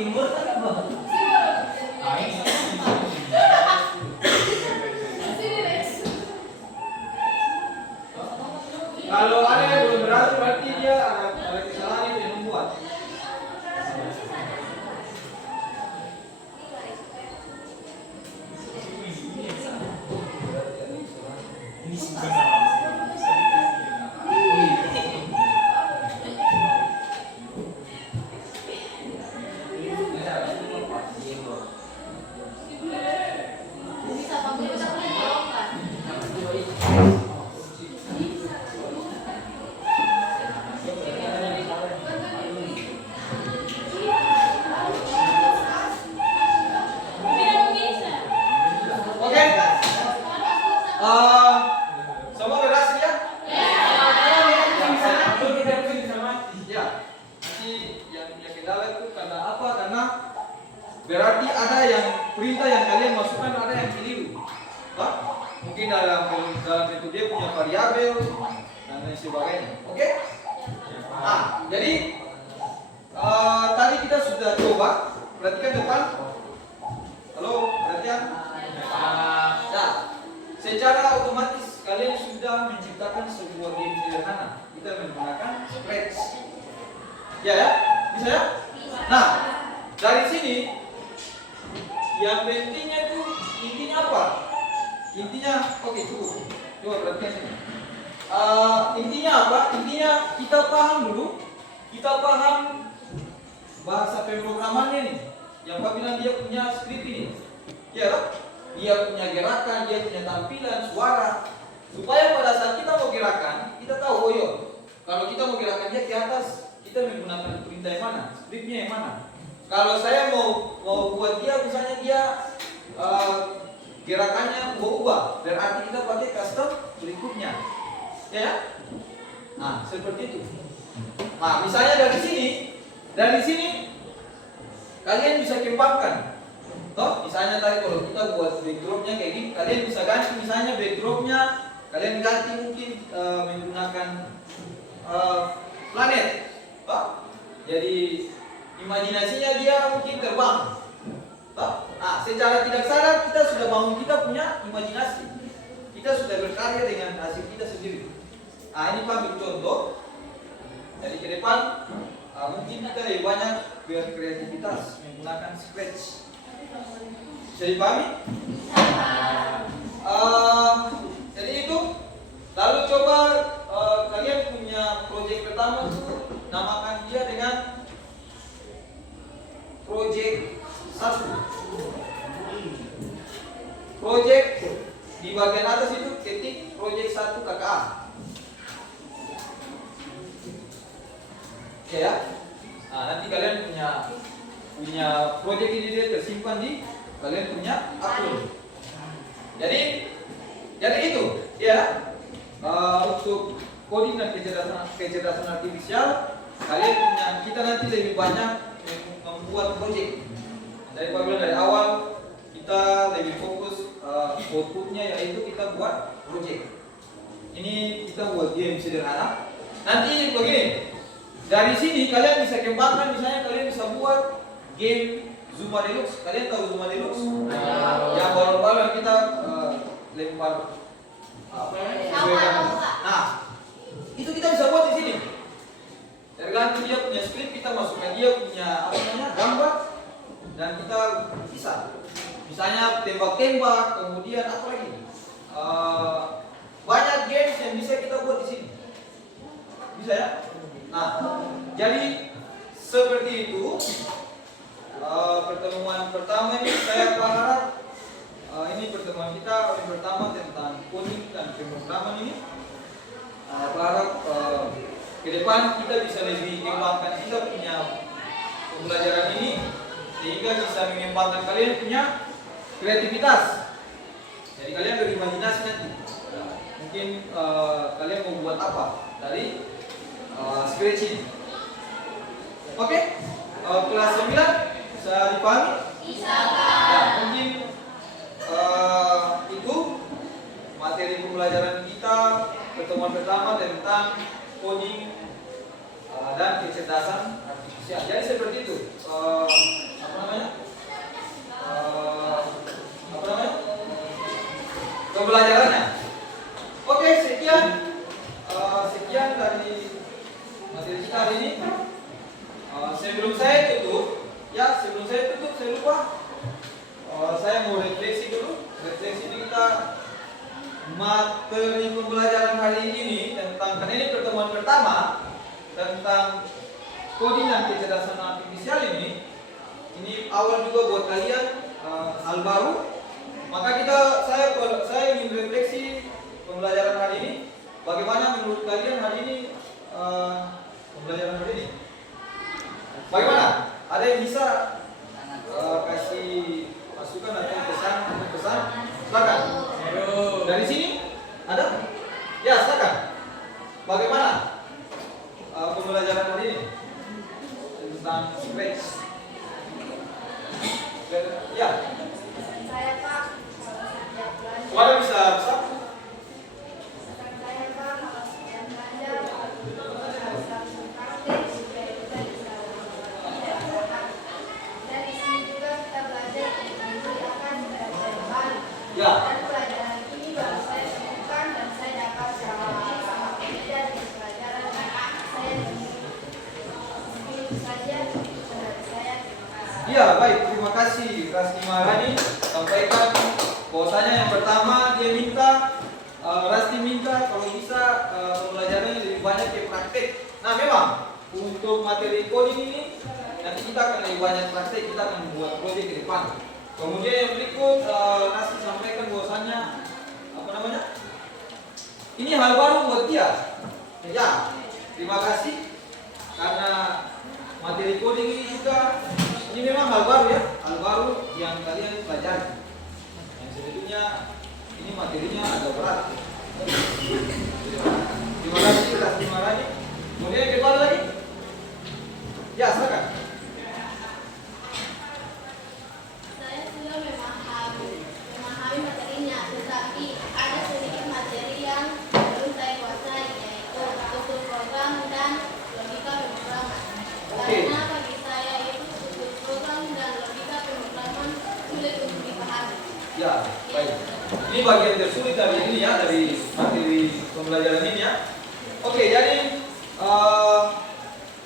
timur kan apa? Ah, ini. Kalau ada yang belum berhasil berarti dia ada kesalahan yang dia membuat. Ini sebenarnya. Bisa panggil kita menjawabkan. Tidak bisa. Oke. Semua berhasil ya? Ya. Nanti yang kendala itu karena apa? Karena berarti ada yang perintah yang kalian masukkan ada yang keliru. Hah? Mungkin dalam itu dia punya variabel dan lain sebagainya. Oke? Nah, jadi tadi kita sudah coba. Perhatikan depan. Halo, perhatian. Nah, secara otomatis kalian sudah menciptakan sebuah game sederhana. Kita menggunakan Scratch. Ya, ya? Bisa ya? Nah, dari sini yang pentingnya itu intinya apa? Intinya, oke cukup. Coba perhatikan sini. Intinya apa? Intinya kita paham dulu. Kita paham bahasa pemrogramannya nih. Yang Pak bilang dia punya script ini. Ya, kan? Dia punya gerakan, dia punya tampilan, suara. Supaya pada saat kita mau gerakan, kita tahu oh yo. Kalau kita mau gerakan dia ke atas, kita menggunakan perintah yang mana? Scriptnya yang mana? Kalau saya mau buat dia, misalnya dia gerakannya mau ubah, berarti kita pakai custom berikutnya, ya? Nah, seperti itu. Nah, misalnya dari sini kalian bisa kembangkan. Toh, misalnya tadi kalau kita buat backdropnya kayak gini, kalian bisa ganti misalnya backdropnya, kalian ganti mungkin menggunakan planet. Toh? Jadi imajinasinya dia mungkin terbang. Toh? Nah, secara tidak sadar kita sudah bangun kita punya imajinasi. Kita sudah berkarya dengan hasil kita sendiri. Nah, ini Pak ambil contoh. Jadi ke depan mungkin kita lebih banyak berkreativitas menggunakan Scratch. Bisa dipahami? Jadi itu. Lalu coba kalian punya proyek pertama itu namakan dia dengan proyek 1. Proyek di bagian atas itu ketik proyek 1 KKA. Oke ya. Nah, nanti kalian punya proyek ini dia tersimpan di kalian punya akun. Jadi itu ya. Untuk coding dan kecerdasan artifisial kalian kita nanti lebih banyak membuat proyek. Dari awal kita lebih fokus outputnya yaitu kita buat proyek. Ini kita buat game sederhana. Nanti begini, dari sini kalian bisa kembangkan, misalnya kalian bisa buat game Zuma Deluxe. Kalian tahu Zuma Deluxe? Yang balon-balon kita lempar. Nah, itu kita bisa buat di sini. Tergantung dia punya script, kita masukkan dia punya gambar dan kita bisa. Misalnya tembak-tembak, kemudian apa lagi? Banyak games yang bisa kita buat di sini. Bisa ya? Nah, jadi seperti itu. Pertemuan pertama ini saya berharap ini pertemuan kita yang pertama tentang coding dan pemrograman ini. Berharap ke depan kita bisa lebih kembangkan kita punya pembelajaran ini sehingga bisa mengembangkan kalian punya kreativitas. Jadi kalian berimajinasi nanti. Mungkin kalian mau buat apa dari Scratch ini. Oke? Kelas 9 bisa dipahami? Bisa. Ya, mungkin itu materi pembelajaran kita pertemuan pertama tentang coding dan kecerdasan artifisial. Jadi seperti itu. kita hari ini. Sebelum saya tutup, saya lupa. Saya mau refleksi dulu. Refleksi ini kita materi pembelajaran hari ini tentang, karena ini pertemuan pertama tentang coding dan kecerdasan artifisial ini awal juga buat kalian hal baru. Maka saya ingin refleksi pembelajaran hari ini. Bagaimana menurut kalian hari ini pembelajaran hari ini? Bagaimana? Ada yang bisa kasih masukan atau pesan? Silakan. Dari sini ada? Ya, silakan. Bagaimana pembelajaran hari ini tentang scratch? Ya. Saya Pak. Suara bisa besar? Saya Pak, kalau sekian belajar, praktik supaya kita bisa dan di sini juga kita belajar untuk akan belajar baru. Ya. Dan pelajaran ini baru saya temukan dan saya dapat sama beda dengan pelajaran saya dulu. Itu saja dari saya. Terima kasih. Iya, baik. Terima kasih Rasni Maharani sampaikan bahwasanya yang pertama dia minta Rasni minta kalau bisa pembelajarannya lebih banyak ke praktek. Nah, memang untuk materi coding ini nanti kita akan lebih banyak praktek, kita akan membuat proyek ke depan. Kemudian yang berikut Rasni sampaikan bahwasanya ini hal baru buat dia. Ya, terima kasih karena materi coding ini juga ini memang hal baru ya, hal baru yang kalian pelajari. Yang sebetulnya ini materinya agak berat. Terima kasih Rasni Maharani. Kemudian yang kedua lagi, ya silakan. Saya sudah memahami materinya, tetapi ada sedikit materi yang belum saya kuasai, yaitu struktur program dan logika pemrograman. Oke. Karena bagi saya itu struktur program dan logika pemrograman sulit untuk dipahami. Ya, baik. Ini bagian tersulit dari ini ya, dari materi pembelajaran ini ya. Oke, jadi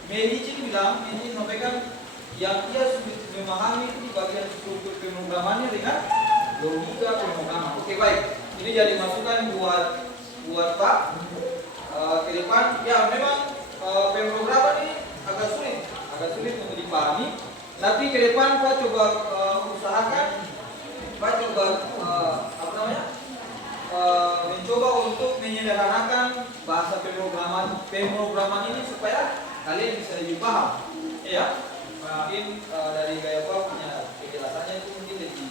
Medici bilang, ini sampaikan yang dia sulit memahami itu di bagian struktur pemrogramannya dengan logika pemrograman. Oke, baik. Ini jadi masukan buat Pak ke depan. Ya, memang pemrograman ini agak sulit untuk dipahami. Tapi ke depan Pak coba usahakan, Pak coba mencoba untuk menyederhanakan bahasa pemrograman ini supaya kalian bisa lebih paham. Ya, mungkin dari gaya Pak punya penjelasannya itu mungkin lebih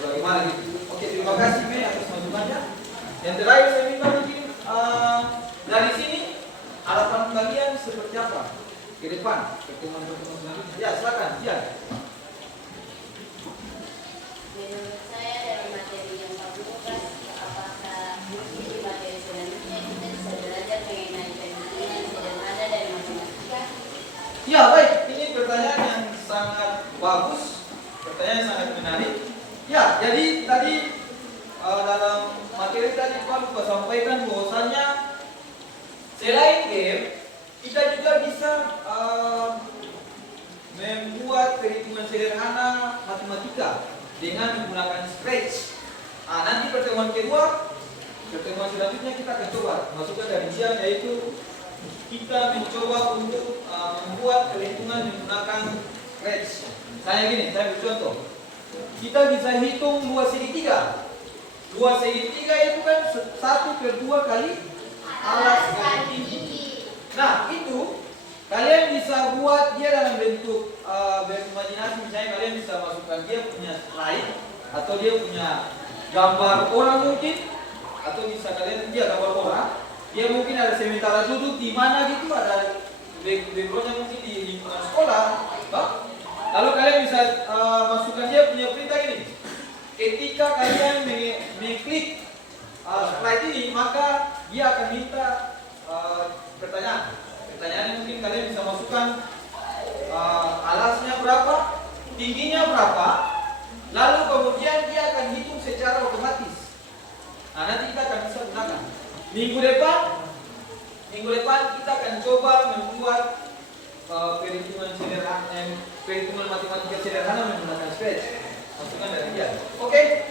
bagaimana gitu. Oke, terima kasih Mei atas masukannya. Yang terakhir saya minta mungkin dari sini harapan kalian seperti apa ke depan pertemuan-pertemuan selanjutnya? Ya, silakan. Ya. Menurut saya dari materi yang Pak buka, apakah di materi selanjutnya kita bisa belajar mengenai penggunaan sederhana dari matematika? Ya, baik. Ini pertanyaan yang sangat bagus, pertanyaan yang sangat menarik. Ya, jadi tadi dalam materi tadi Pak lupa sampaikan bahwasanya selain game, kita juga bisa membuat perhitungan sederhana matematika dengan menggunakan Scratch. Nanti pertemuan selanjutnya kita akan coba masukkan dari siang, yaitu kita mencoba untuk membuat perhitungan menggunakan Scratch. Saya beri contoh. Kita bisa hitung 2 segi 3. 2 segi 3 itu kan 1/2 kali alas kali tinggi. Nah, itu kalian bisa buat dia dalam bentuk berimajinasi. Misalnya kalian bisa masukkan dia punya slide atau dia punya gambar orang mungkin, atau bisa kalian dia gambar orang. Dia mungkin ada sementara duduk di mana gitu, ada backgroundnya mungkin di lingkungan sekolah. Lalu kalian bisa masukkan dia punya perintah ini. Ketika kalian mengklik slide ini, maka dia akan minta pertanyaan. Pertanyaannya mungkin kalian bisa masukkan alasnya berapa, tingginya berapa, lalu kemudian dia akan hitung secara otomatis. Nanti kita akan bisa gunakan. Minggu depan Minggu depan kita akan coba membuat perhitungan matematika sederhana menggunakan scratch. Masukan dari dia. Oke.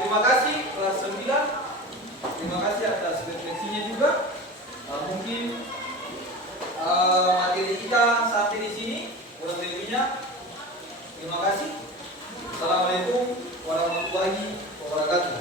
Terima kasih kelas 9. Terima kasih atas refleksinya juga. Mungkin materi kita sampai di sini. Kurang lebihnya. Terima kasih. Assalamualaikum warahmatullahi wabarakatuh.